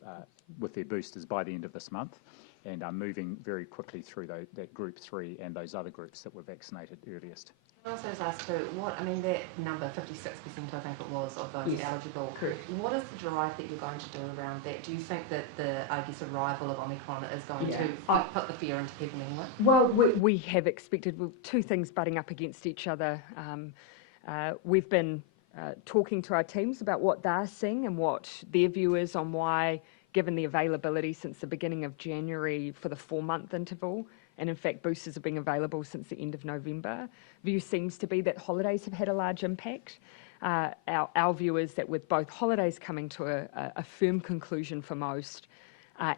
with their boosters by the end of this month, and are moving very quickly through that group 3 and those other groups that were vaccinated earliest. I also just asked too, that number, 56% I think it was, of those eligible. Correct. What is the drive that you're going to do around that? Do you think that the, arrival of Omicron is going to put the fear into people anyway? Well, we have expected 2 things butting up against each other. We've been talking to our teams about what they're seeing and what their view is on why, given the availability since the beginning of January for the 4-month interval, and in fact boosters have been available since the end of November, view seems to be that holidays have had a large impact. Our view is that with both holidays coming to a firm conclusion for most,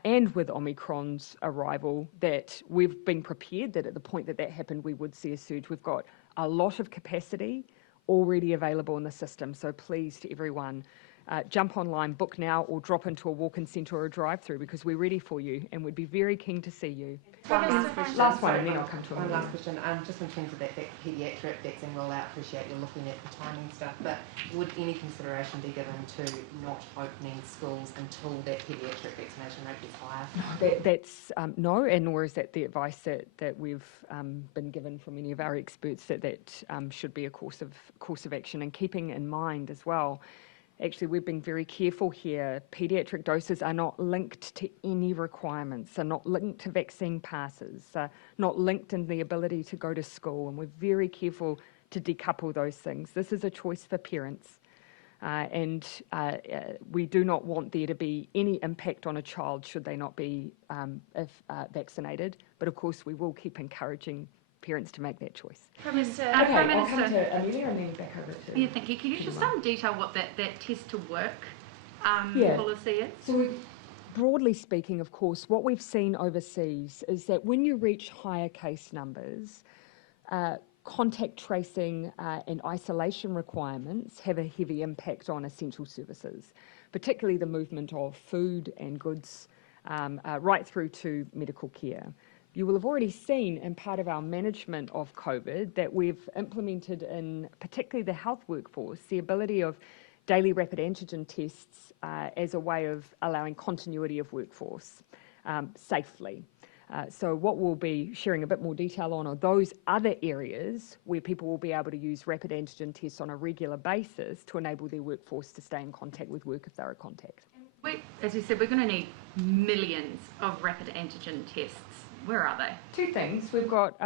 and with Omicron's arrival, that we've been prepared that at the point that happened we would see a surge. We've got a lot of capacity already available in the system, so please to everyone, jump online, book now, or drop into a walk-in centre or a drive-through, because we're ready for you and we'd be very keen to see you. Last one, and then I'll come to one last question. Just in terms of that paediatric vaccine rollout, appreciate you're looking at the timing stuff, but would any consideration be given to not opening schools until that paediatric vaccination rate gets higher? That's no, and nor is that the advice that we've been given from any of our experts, that should be a course of action, and keeping in mind as well, Actually, we've been very careful here. Paediatric doses are not linked to any requirements, are not linked to vaccine passes, not linked in the ability to go to school, and we're very careful to decouple those things. This is a choice for parents, and we do not want there to be any impact on a child should they not be vaccinated, but of course we will keep encouraging parents to make that choice. Prime Minister, I'll come to Amelia and then back over to... Yeah, thank you. Can you just detail what that test to work policy is? So broadly speaking, of course, what we've seen overseas is that when you reach higher case numbers, contact tracing and isolation requirements have a heavy impact on essential services, particularly the movement of food and goods right through to medical care. You will have already seen in part of our management of COVID that we've implemented in particularly the health workforce the ability of daily rapid antigen tests as a way of allowing continuity of workforce safely. So what we'll be sharing a bit more detail on are those other areas where people will be able to use rapid antigen tests on a regular basis to enable their workforce to stay in contact with work if they're a contact. As you said, we're going to need millions of rapid antigen tests. Where are they? Two things. We've got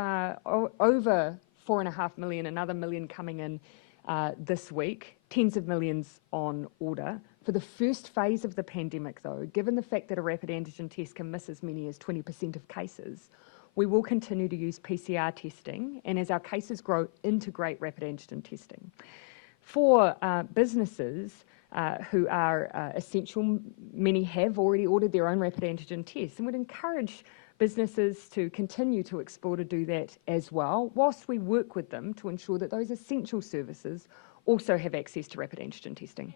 over 4.5 million, another million coming in this week, tens of millions on order. For the first phase of the pandemic, though, given the fact that a rapid antigen test can miss as many as 20% of cases, we will continue to use PCR testing, and as our cases grow, integrate rapid antigen testing. For businesses who are essential, many have already ordered their own rapid antigen tests, and would encourage businesses to continue to explore to do that as well, whilst we work with them to ensure that those essential services also have access to rapid antigen testing.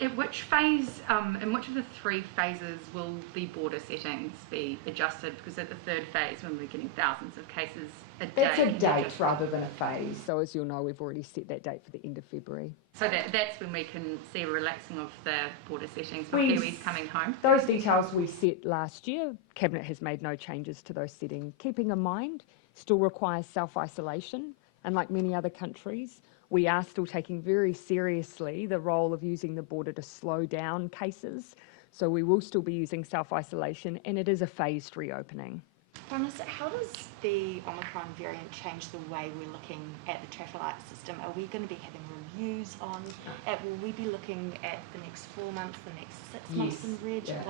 At which phase, in which of the three phases will the border settings be adjusted? Because at the third phase, when we're getting thousands of cases a day... That's a date rather than a phase. So as you'll know, we've already set that date for the end of February. So that's when we can see a relaxing of the border settings for Kiwis coming home? Those details we set last year. Cabinet has made no changes to those settings. Keeping in mind, still requires self-isolation, and like many other countries, we are still taking very seriously the role of using the border to slow down cases. So we will still be using self-isolation, and it is a phased reopening. Prime Minister, how does the Omicron variant change the way we're looking at the traffic light system? Are we going to be having reviews on it? Will we be looking at the next 4 months, the next 6 months in red? Yeah.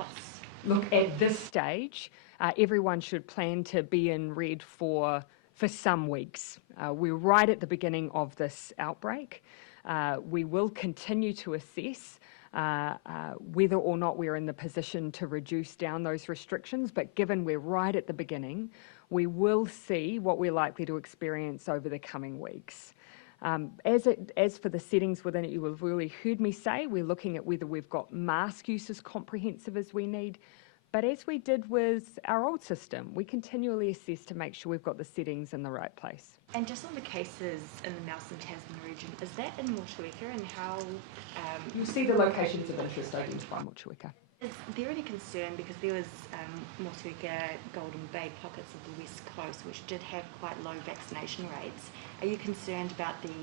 Look, at this stage, everyone should plan to be in red for some weeks. We're right at the beginning of this outbreak. We will continue to assess whether or not we're in the position to reduce down those restrictions, but given we're right at the beginning, we will see what we're likely to experience over the coming weeks. As for the settings within it, you will have really heard me say we're looking at whether we've got mask use as comprehensive as we need. But as we did with our old system, we continually assess to make sure we've got the settings in the right place. And just on the cases in the Nelson Tasman region, is that in Motueka, and how... You'll see the locations of interest identify Motueka. Is there any concern, because there was Motueka, Golden Bay pockets of the West Coast which did have quite low vaccination rates. Are you concerned about the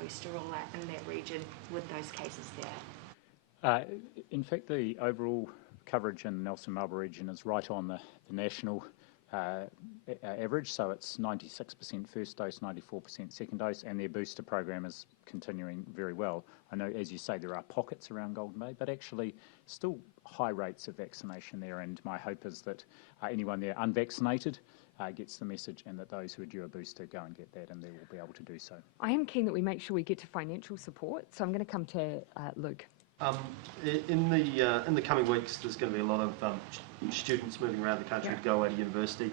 booster rollout in that region with those cases there? In fact, the overall coverage in the Nelson Marlborough region is right on the national average, so it's 96% first dose, 94% second dose, and their booster program is continuing very well. I know, as you say, there are pockets around Golden Bay, but actually still high rates of vaccination there, and my hope is that anyone there unvaccinated gets the message, and that those who are due a booster go and get that, and they will be able to do so. I am keen that we make sure we get to financial support, so I'm going to come to Luke. In the coming weeks, there's going to be a lot of students moving around the country to go away to university.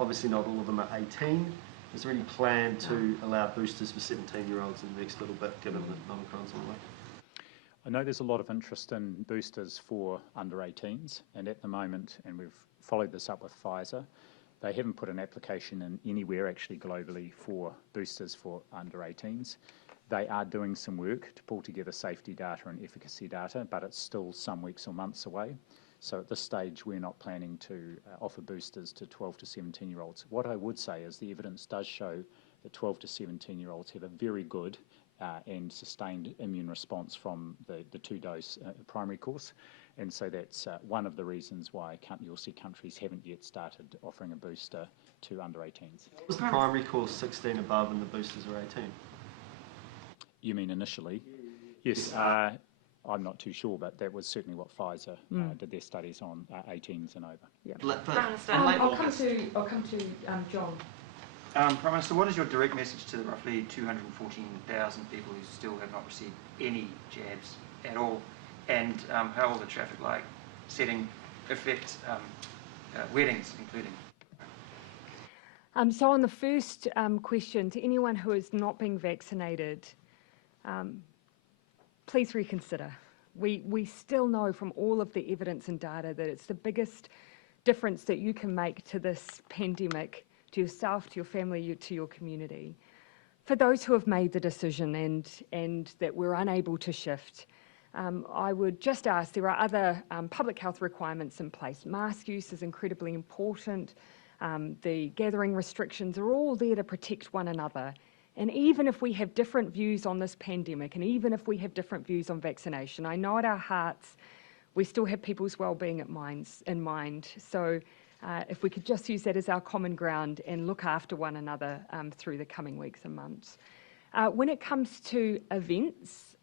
Obviously, not all of them are 18. Is there any plan to allow boosters for 17-year-olds in the next little bit, given that Omicron's on the way? I know there's a lot of interest in boosters for under 18s, and at the moment, and we've followed this up with Pfizer, they haven't put an application in anywhere actually globally for boosters for under 18s. They are doing some work to pull together safety data and efficacy data, but it's still some weeks or months away. So at this stage, we're not planning to offer boosters to 12 to 17-year-olds. What I would say is the evidence does show that 12 to 17-year-olds have a very good and sustained immune response from the two-dose primary course. And so that's one of the reasons why you'll see countries haven't yet started offering a booster to under 18s. Was the primary course 16 above and the boosters are 18? You mean initially? Yes, I'm not too sure, but that was certainly what Pfizer did their studies on 18s and over. Yeah. I'll come to John. Prime Minister, what is your direct message to the roughly 214,000 people who still have not received any jabs at all? And how will the traffic light setting affect weddings, including? So on the first question, to anyone who is not being vaccinated, please reconsider. We still know from all of the evidence and data that it's the biggest difference that you can make to this pandemic, to yourself, to your family, to your community. For those who have made the decision and that we're unable to shift, I would just ask, there are other public health requirements in place. Mask use is incredibly important. The gathering restrictions are all there to protect one another. And even if we have different views on this pandemic, and even if we have different views on vaccination, I know at our hearts we still have people's well-being in mind. So if we could just use that as our common ground and look after one another through the coming weeks and months. When it comes to events,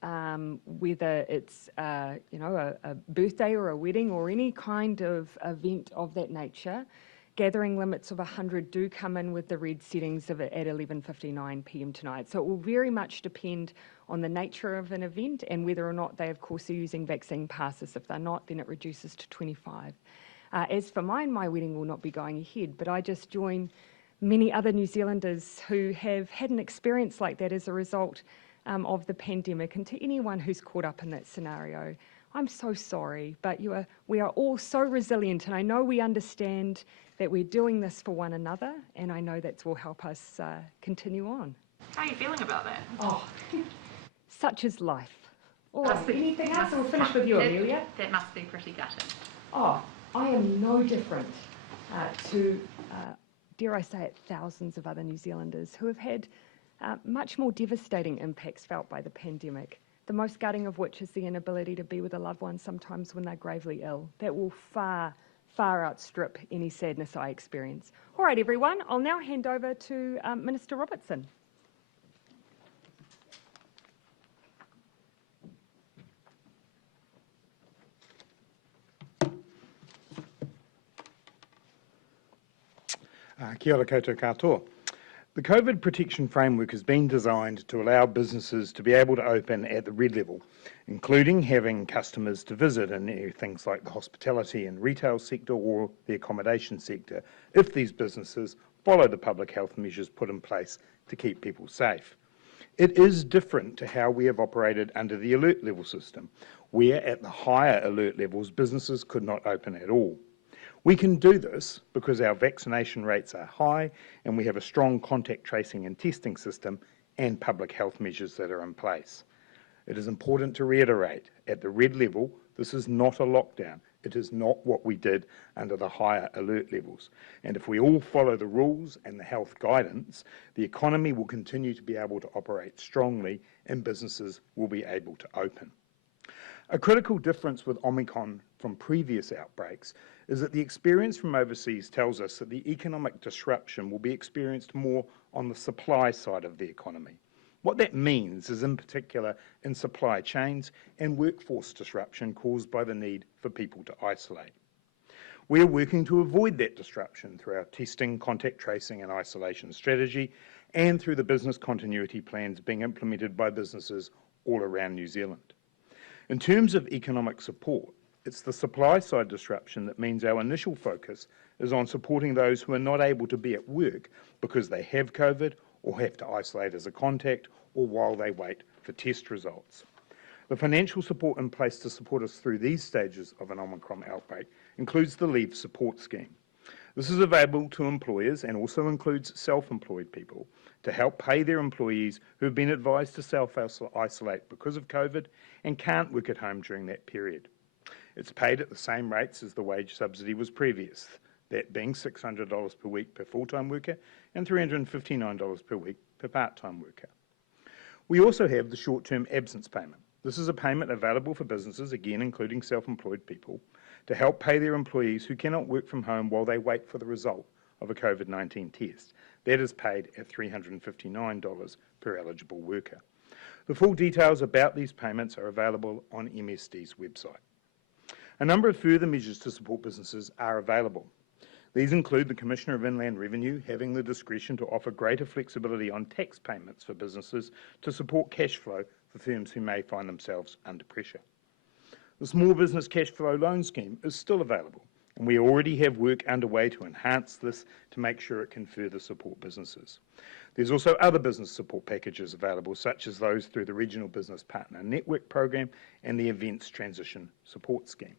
whether it's a birthday or a wedding or any kind of event of that nature, gathering limits of 100 do come in with the red settings at 11:59 p.m. tonight. So it will very much depend on the nature of an event and whether or not they, of course, are using vaccine passes. If they're not, then it reduces to 25. As for mine, my wedding will not be going ahead, but I just join many other New Zealanders who have had an experience like that as a result of the pandemic. And to anyone who's caught up in that scenario, I'm so sorry, but we are all so resilient, and I know we understand that we're doing this for one another, and I know that will help us continue on. How are you feeling about that? Oh, such is life. Oh, anything else? We'll finish with you, Amelia. That must be pretty gutting. Oh, I am no different to, dare I say it, thousands of other New Zealanders who have had much more devastating impacts felt by the pandemic. The most gutting of which is the inability to be with a loved one sometimes when they're gravely ill. That will far outstrip any sadness I experience. All right, everyone, I'll now hand over to Minister Robertson. Kia ora koutou katoa. The COVID protection framework has been designed to allow businesses to be able to open at the red level, including having customers to visit in things like the hospitality and retail sector or the accommodation sector, if these businesses follow the public health measures put in place to keep people safe. It is different to how we have operated under the alert level system, where at the higher alert levels, businesses could not open at all. We can do this because our vaccination rates are high and we have a strong contact tracing and testing system and public health measures that are in place. It is important to reiterate, at the red level, this is not a lockdown. It is not what we did under the higher alert levels. And if we all follow the rules and the health guidance, the economy will continue to be able to operate strongly and businesses will be able to open. A critical difference with Omicron from previous outbreaks is that the experience from overseas tells us that the economic disruption will be experienced more on the supply side of the economy. What that means is, in particular, in supply chains and workforce disruption caused by the need for people to isolate. We are working to avoid that disruption through our testing, contact tracing and isolation strategy and through the business continuity plans being implemented by businesses all around New Zealand. In terms of economic support, it's the supply side disruption that means our initial focus is on supporting those who are not able to be at work because they have COVID or have to isolate as a contact or while they wait for test results. The financial support in place to support us through these stages of an Omicron outbreak includes the Leave Support Scheme. This is available to employers and also includes self-employed people to help pay their employees who have been advised to self-isolate because of COVID and can't work at home during that period. It's paid at the same rates as the wage subsidy was previous, that being $600 per week per full-time worker and $359 per week per part-time worker. We also have the short-term absence payment. This is a payment available for businesses, again including self-employed people, to help pay their employees who cannot work from home while they wait for the result of a COVID-19 test. That is paid at $359 per eligible worker. The full details about these payments are available on MSD's website. A number of further measures to support businesses are available. These include the Commissioner of Inland Revenue having the discretion to offer greater flexibility on tax payments for businesses to support cash flow for firms who may find themselves under pressure. The Small Business Cash Flow Loan Scheme is still available, and we already have work underway to enhance this to make sure it can further support businesses. There's also other business support packages available, such as those through the Regional Business Partner Network Program and the Events Transition Support Scheme.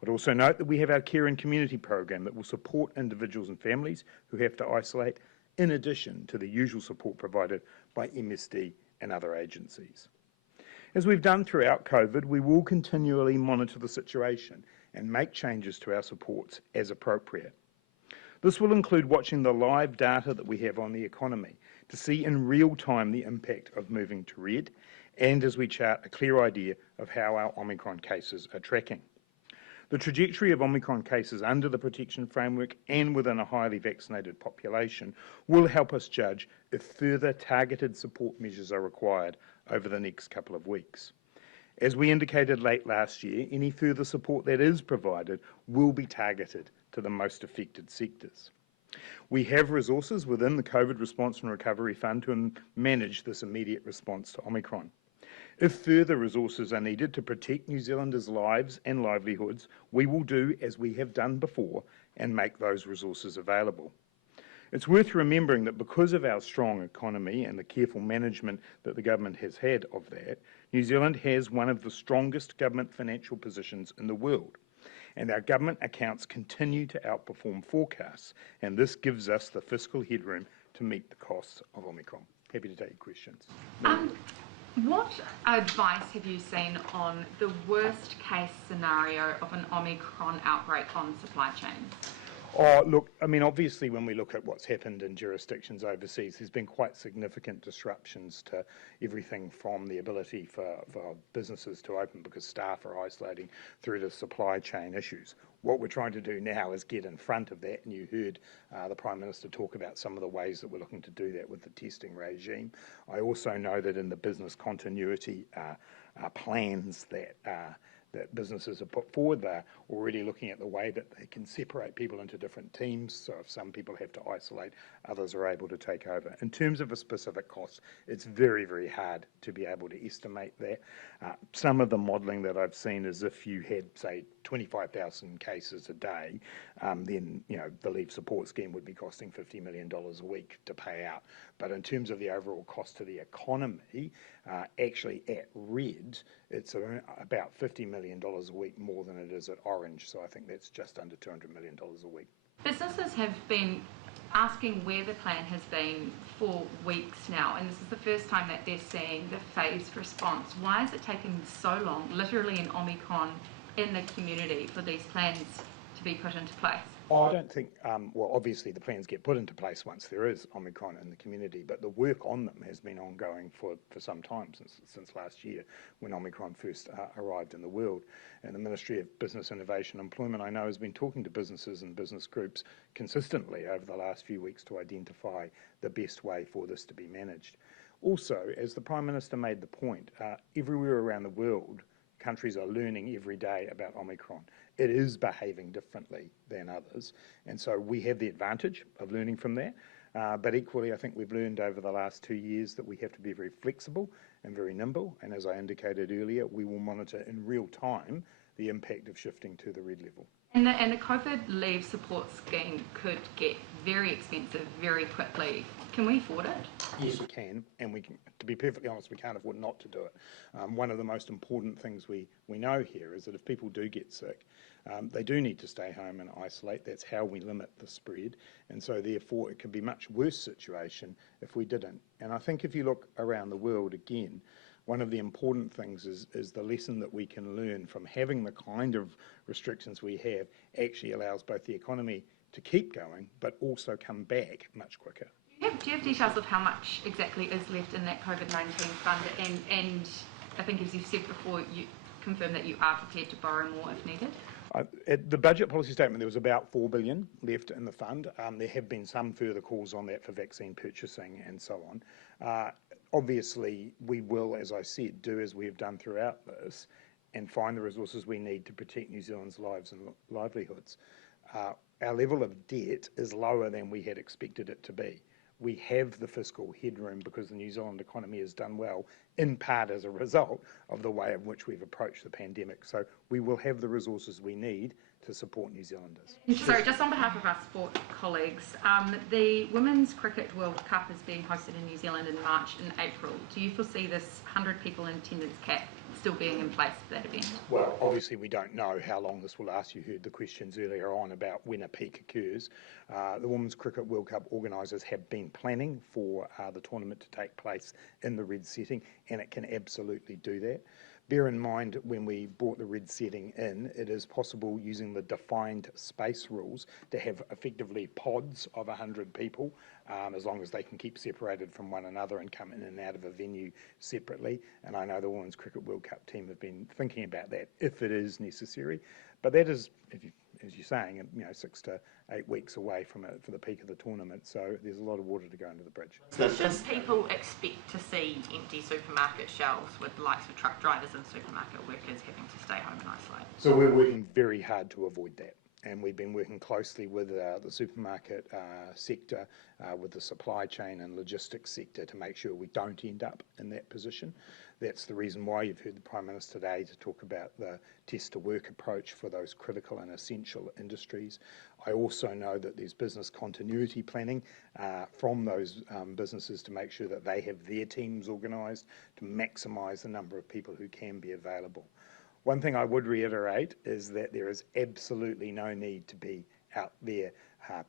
I'd also note that we have our Care and Community program that will support individuals and families who have to isolate, in addition to the usual support provided by MSD and other agencies. As we've done throughout COVID, we will continually monitor the situation and make changes to our supports as appropriate. This will include watching the live data that we have on the economy to see in real time the impact of moving to red, and as we chart a clear idea of how our Omicron cases are tracking. The trajectory of Omicron cases under the protection framework and within a highly vaccinated population will help us judge if further targeted support measures are required over the next couple of weeks. As we indicated late last year, any further support that is provided will be targeted to the most affected sectors. We have resources within the COVID Response and Recovery Fund to manage this immediate response to Omicron. If further resources are needed to protect New Zealanders' lives and livelihoods, we will do as we have done before and make those resources available. It's worth remembering that because of our strong economy and the careful management that the government has had of that, New Zealand has one of the strongest government financial positions in the world. And our government accounts continue to outperform forecasts, and this gives us the fiscal headroom to meet the costs of Omicron. Happy to take your questions. What advice have you seen on the worst case scenario of an Omicron outbreak on supply chains? Oh, look, I mean, obviously when we look at what's happened in jurisdictions overseas, there's been quite significant disruptions to everything from the ability for businesses to open because staff are isolating through to supply chain issues. What we're trying to do now is get in front of that, and you heard the Prime Minister talk about some of the ways that we're looking to do that with the testing regime. I also know that in the business continuity plans that businesses have put forward, they're already looking at the way that they can separate people into different teams. So if some people have to isolate, others are able to take over. In terms of a specific cost, it's very, very hard to be able to estimate that. Some of the modelling that I've seen is if you had, say, 25,000 cases a day, then the Leave Support Scheme would be costing $50 million a week to pay out. But in terms of the overall cost to the economy, actually at red, it's about $50 million a week more than it is at orange. So I think that's just under $200 million a week. Businesses have been asking where the plan has been for weeks now, and this is the first time that they're seeing the phased response. Why has it taken so long, literally in Omicron, in the community for these plans to be put into place? I don't think, well, obviously the plans get put into place once there is Omicron in the community, but the work on them has been ongoing for some time, since last year when Omicron first arrived in the world. And the Ministry of Business, Innovation and Employment, I know, has been talking to businesses and business groups consistently over the last few weeks to identify the best way for this to be managed. Also, as the Prime Minister made the point, everywhere around the world, countries are learning every day about Omicron. It is behaving differently than others, and so we have the advantage of learning from that. But equally, I think we've learned over the last 2 years that we have to be very flexible and very nimble, and as I indicated earlier, we will monitor in real time the impact of shifting to the red level. And the COVID leave support scheme could get very expensive very quickly. Can we afford it? Yes, we can, and we can. To be perfectly honest, we can't afford not to do it. One of the most important things we know here is that if people do get sick, they do need to stay home and isolate. That's how we limit the spread, and so therefore it could be a much worse situation if we didn't. And I think if you look around the world again, one of the important things is the lesson that we can learn from having the kind of restrictions we have actually allows both the economy to keep going, but also come back much quicker. Do you have details of how much exactly is left in that COVID-19 fund? And I think, as you've said before, you confirm that you are prepared to borrow more if needed? At the budget policy statement, there was about $4 billion left in the fund. There have been some further calls on that for vaccine purchasing and so on. Obviously, we will, as I said, do as we have done throughout this and find the resources we need to protect New Zealand's lives and livelihoods. Our level of debt is lower than we had expected it to be. We have the fiscal headroom because the New Zealand economy has done well, in part as a result of the way in which we've approached the pandemic. So we will have the resources we need to support New Zealanders. Sorry, just on behalf of our sport colleagues, the Women's Cricket World Cup is being hosted in New Zealand in March and April. Do you foresee this 100 people in attendance cap still being in place for that event? Well, obviously we don't know how long this will last. You heard the questions earlier on about when a peak occurs. The Women's Cricket World Cup organisers have been planning for the tournament to take place in the red setting, and it can absolutely do that. Bear in mind, when we brought the red setting in, it is possible using the defined space rules to have effectively pods of 100 people, as long as they can keep separated from one another and come in and out of a venue separately. And I know the Women's Cricket World Cup team have been thinking about that if it is necessary. But that is, as you're saying, 6 to 8 weeks away from it for the peak of the tournament. So there's a lot of water to go under the bridge. So should people expect to see empty supermarket shelves with the likes of truck drivers and supermarket workers having to stay home and isolate? So we're working very hard to avoid that. And we've been working closely with the supermarket sector, with the supply chain and logistics sector to make sure we don't end up in that position. That's the reason why you've heard the Prime Minister today to talk about the test-to-work approach for those critical and essential industries. I also know that there's business continuity planning from those businesses to make sure that they have their teams organised to maximise the number of people who can be available. One thing I would reiterate is that there is absolutely no need to be out there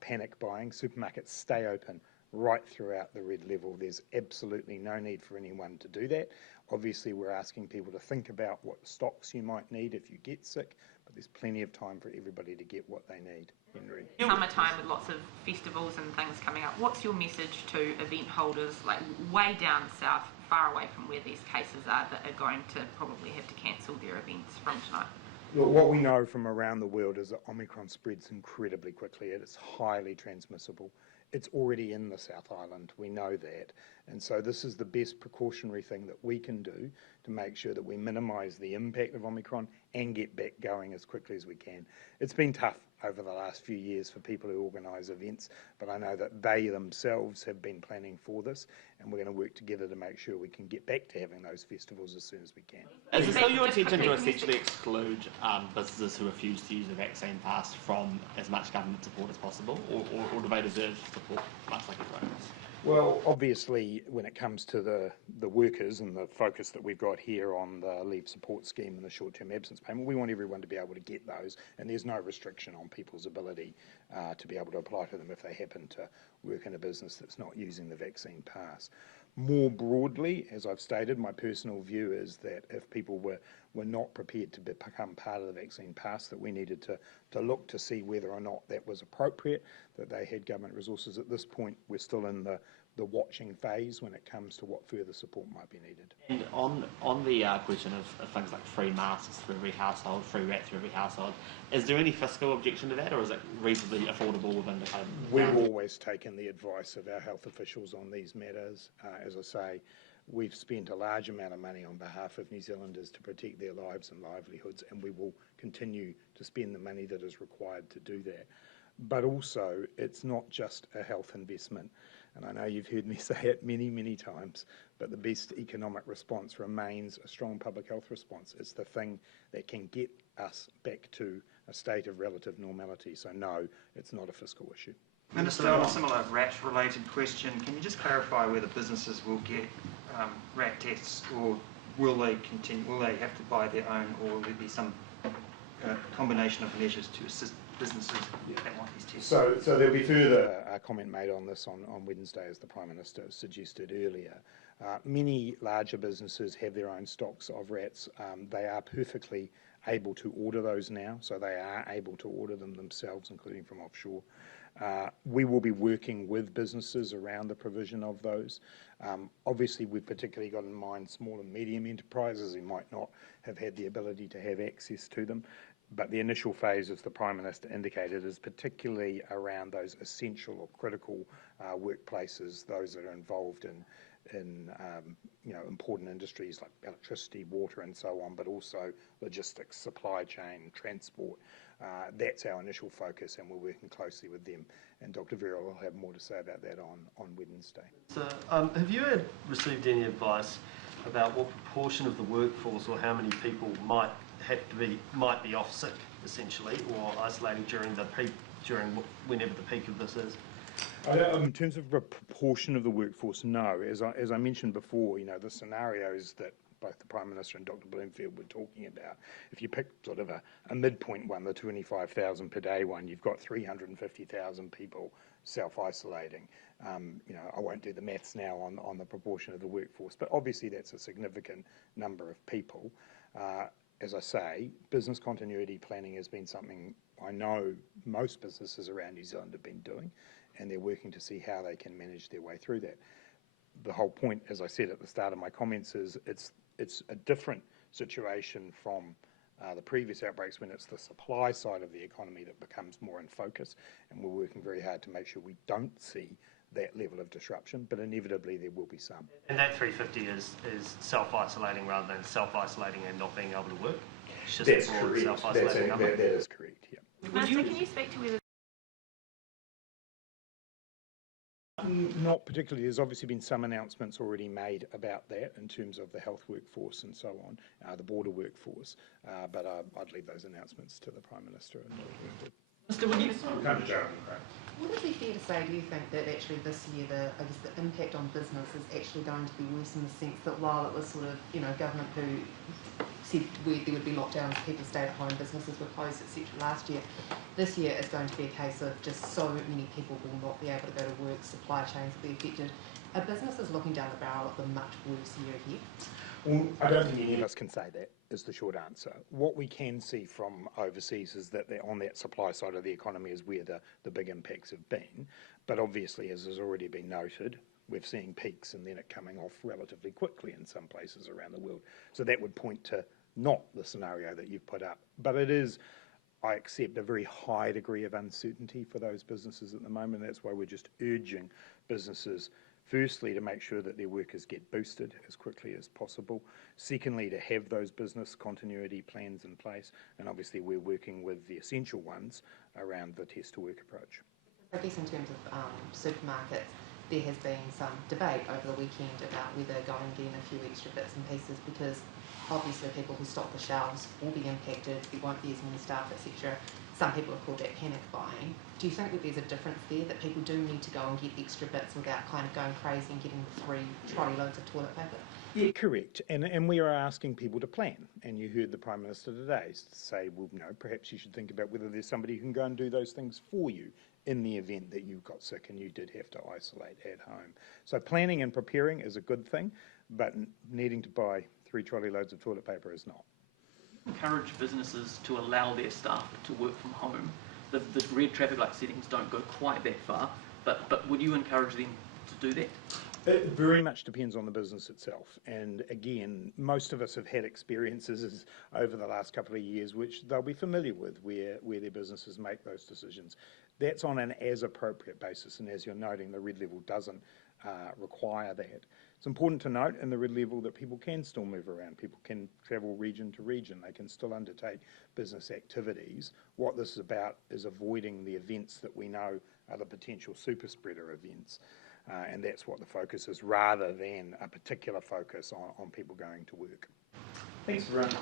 panic buying. Supermarkets stay open right throughout the red level. There's absolutely no need for anyone to do that. Obviously, we're asking people to think about what stocks you might need if you get sick, but there's plenty of time for everybody to get what they need. Henry. Summertime with lots of festivals and things coming up. What's your message to event holders, like way down south, far away from where these cases are, that are going to probably have to cancel their events from tonight? Look, what we know from around the world is that Omicron spreads incredibly quickly. It's highly transmissible. It's already in the South Island, we know that. And so this is the best precautionary thing that we can do to make sure that we minimise the impact of Omicron and get back going as quickly as we can. It's been tough over the last few years for people who organise events, but I know that they themselves have been planning for this, and we're going to work together to make sure we can get back to having those festivals as soon as we can. Is it still your intention to essentially exclude businesses who refuse to use a vaccine pass from as much government support as possible, or do they deserve support much like everyone else? Well, obviously, when it comes to the workers and the focus that we've got here on the leave support scheme and the short-term absence payment, we want everyone to be able to get those, and there's no restriction on people's ability to be able to apply for them if they happen to work in a business that's not using the vaccine pass. More broadly, as I've stated, my personal view is that if people were not prepared to become part of the vaccine pass, that we needed to look to see whether or not that was appropriate, that they had government resources. At this point, we're still in the watching phase when it comes to what further support might be needed. And on the question of things like free masks for every household, free rats for every household, is there any fiscal objection to that, or is it reasonably affordable within the kind of... We've always taken the advice of our health officials on these matters. As I say, we've spent a large amount of money on behalf of New Zealanders to protect their lives and livelihoods, and we will continue to spend the money that is required to do that. But also, it's not just a health investment. And I know you've heard me say it many, many times, but the best economic response remains a strong public health response. It's the thing that can get us back to a state of relative normality. So no, it's not a fiscal issue. Minister, on a similar rat-related question, can you just clarify whether businesses will get rat tests, or will they have to buy their own, or will there be some combination of measures to assist businesses that want these tests? So there'll be further comment made on this on Wednesday, as the Prime Minister suggested earlier. Many larger businesses have their own stocks of rats. They are perfectly able to order those now, so they are able to order them themselves, including from offshore. We will be working with businesses around the provision of those. Obviously, we've particularly got in mind small and medium enterprises who might not have had the ability to have access to them. But the initial phase, as the Prime Minister indicated, is particularly around those essential or critical workplaces, those that are involved in important industries like electricity, water and so on, but also logistics, supply chain, transport. That's our initial focus, and we're working closely with them. And Dr. Vera will have more to say about that on Wednesday. So, have you received any advice about what proportion of the workforce or how many people might be off sick, essentially, or isolating during whenever the peak of this is? In terms of a proportion of the workforce, no. As I mentioned before, the scenarios that both the Prime Minister and Dr. Bloomfield were talking about, if you pick sort of a midpoint one, the 25,000 per day one, you've got 350,000 people self-isolating. I won't do the maths now on the proportion of the workforce, but obviously that's a significant number of people. As I say, business continuity planning has been something I know most businesses around New Zealand have been doing, and they're working to see how they can manage their way through that. The whole point, as I said at the start of my comments, is it's a different situation from the previous outbreaks when it's the supply side of the economy that becomes more in focus, and we're working very hard to make sure we don't see that level of disruption, but inevitably there will be some. And that 350 is self-isolating rather than self-isolating and not being able to work? It's just That's correct. That is correct, yeah. Minister, can you speak to whether... Not particularly. There's obviously been some announcements already made about that in terms of the health workforce and so on, the border workforce, but I'd leave those announcements to the Prime Minister. Mr. would you... Would it be fair to say, do you think, that actually this year the impact on business is actually going to be worse in the sense that while it was sort of, government who said there would be lockdowns, people stay at home, businesses were closed, etc. last year, this year is going to be a case of just so many people will not be able to go to work, supply chains will be affected. Are businesses looking down the barrel of a much worse year ahead? Well, I don't think any of us can say that is the short answer. What we can see from overseas is that on that supply side of the economy is where the big impacts have been. But obviously, as has already been noted, we're seeing peaks and then it coming off relatively quickly in some places around the world. So that would point to not the scenario that you've put up. But it is, I accept, a very high degree of uncertainty for those businesses at the moment. That's why we're just urging businesses, firstly, to make sure that their workers get boosted as quickly as possible. Secondly, to have those business continuity plans in place. And obviously, we're working with the essential ones around the test to work approach. I guess in terms of supermarkets, there has been some debate over the weekend about whether going and getting a few extra bits and pieces, because obviously people who stock the shelves will be impacted, there won't be as many staff, etc. Some people have called that panic buying. Do you think that there's a difference there, that people do need to go and get extra bits without kind of going crazy and getting 3 trolley loads of toilet paper? Yeah, correct. And we are asking people to plan. And you heard the Prime Minister today say, well, perhaps you should think about whether there's somebody who can go and do those things for you in the event that you got sick and you did have to isolate at home. So planning and preparing is a good thing, but needing to buy 3 trolley loads of toilet paper is not. Encourage businesses to allow their staff to work from home. The red traffic light settings don't go quite that far, but would you encourage them to do that? It very much depends on the business itself. And again, most of us have had experiences over the last couple of years which they'll be familiar with, where their businesses make those decisions. That's on an as appropriate basis, and as you're noting, the red level doesn't require that. It's important to note in the red level that people can still move around. People can travel region to region. They can still undertake business activities. What this is about is avoiding the events that we know are the potential super spreader events. And that's what the focus is, rather than a particular focus on people going to work. Thanks for running.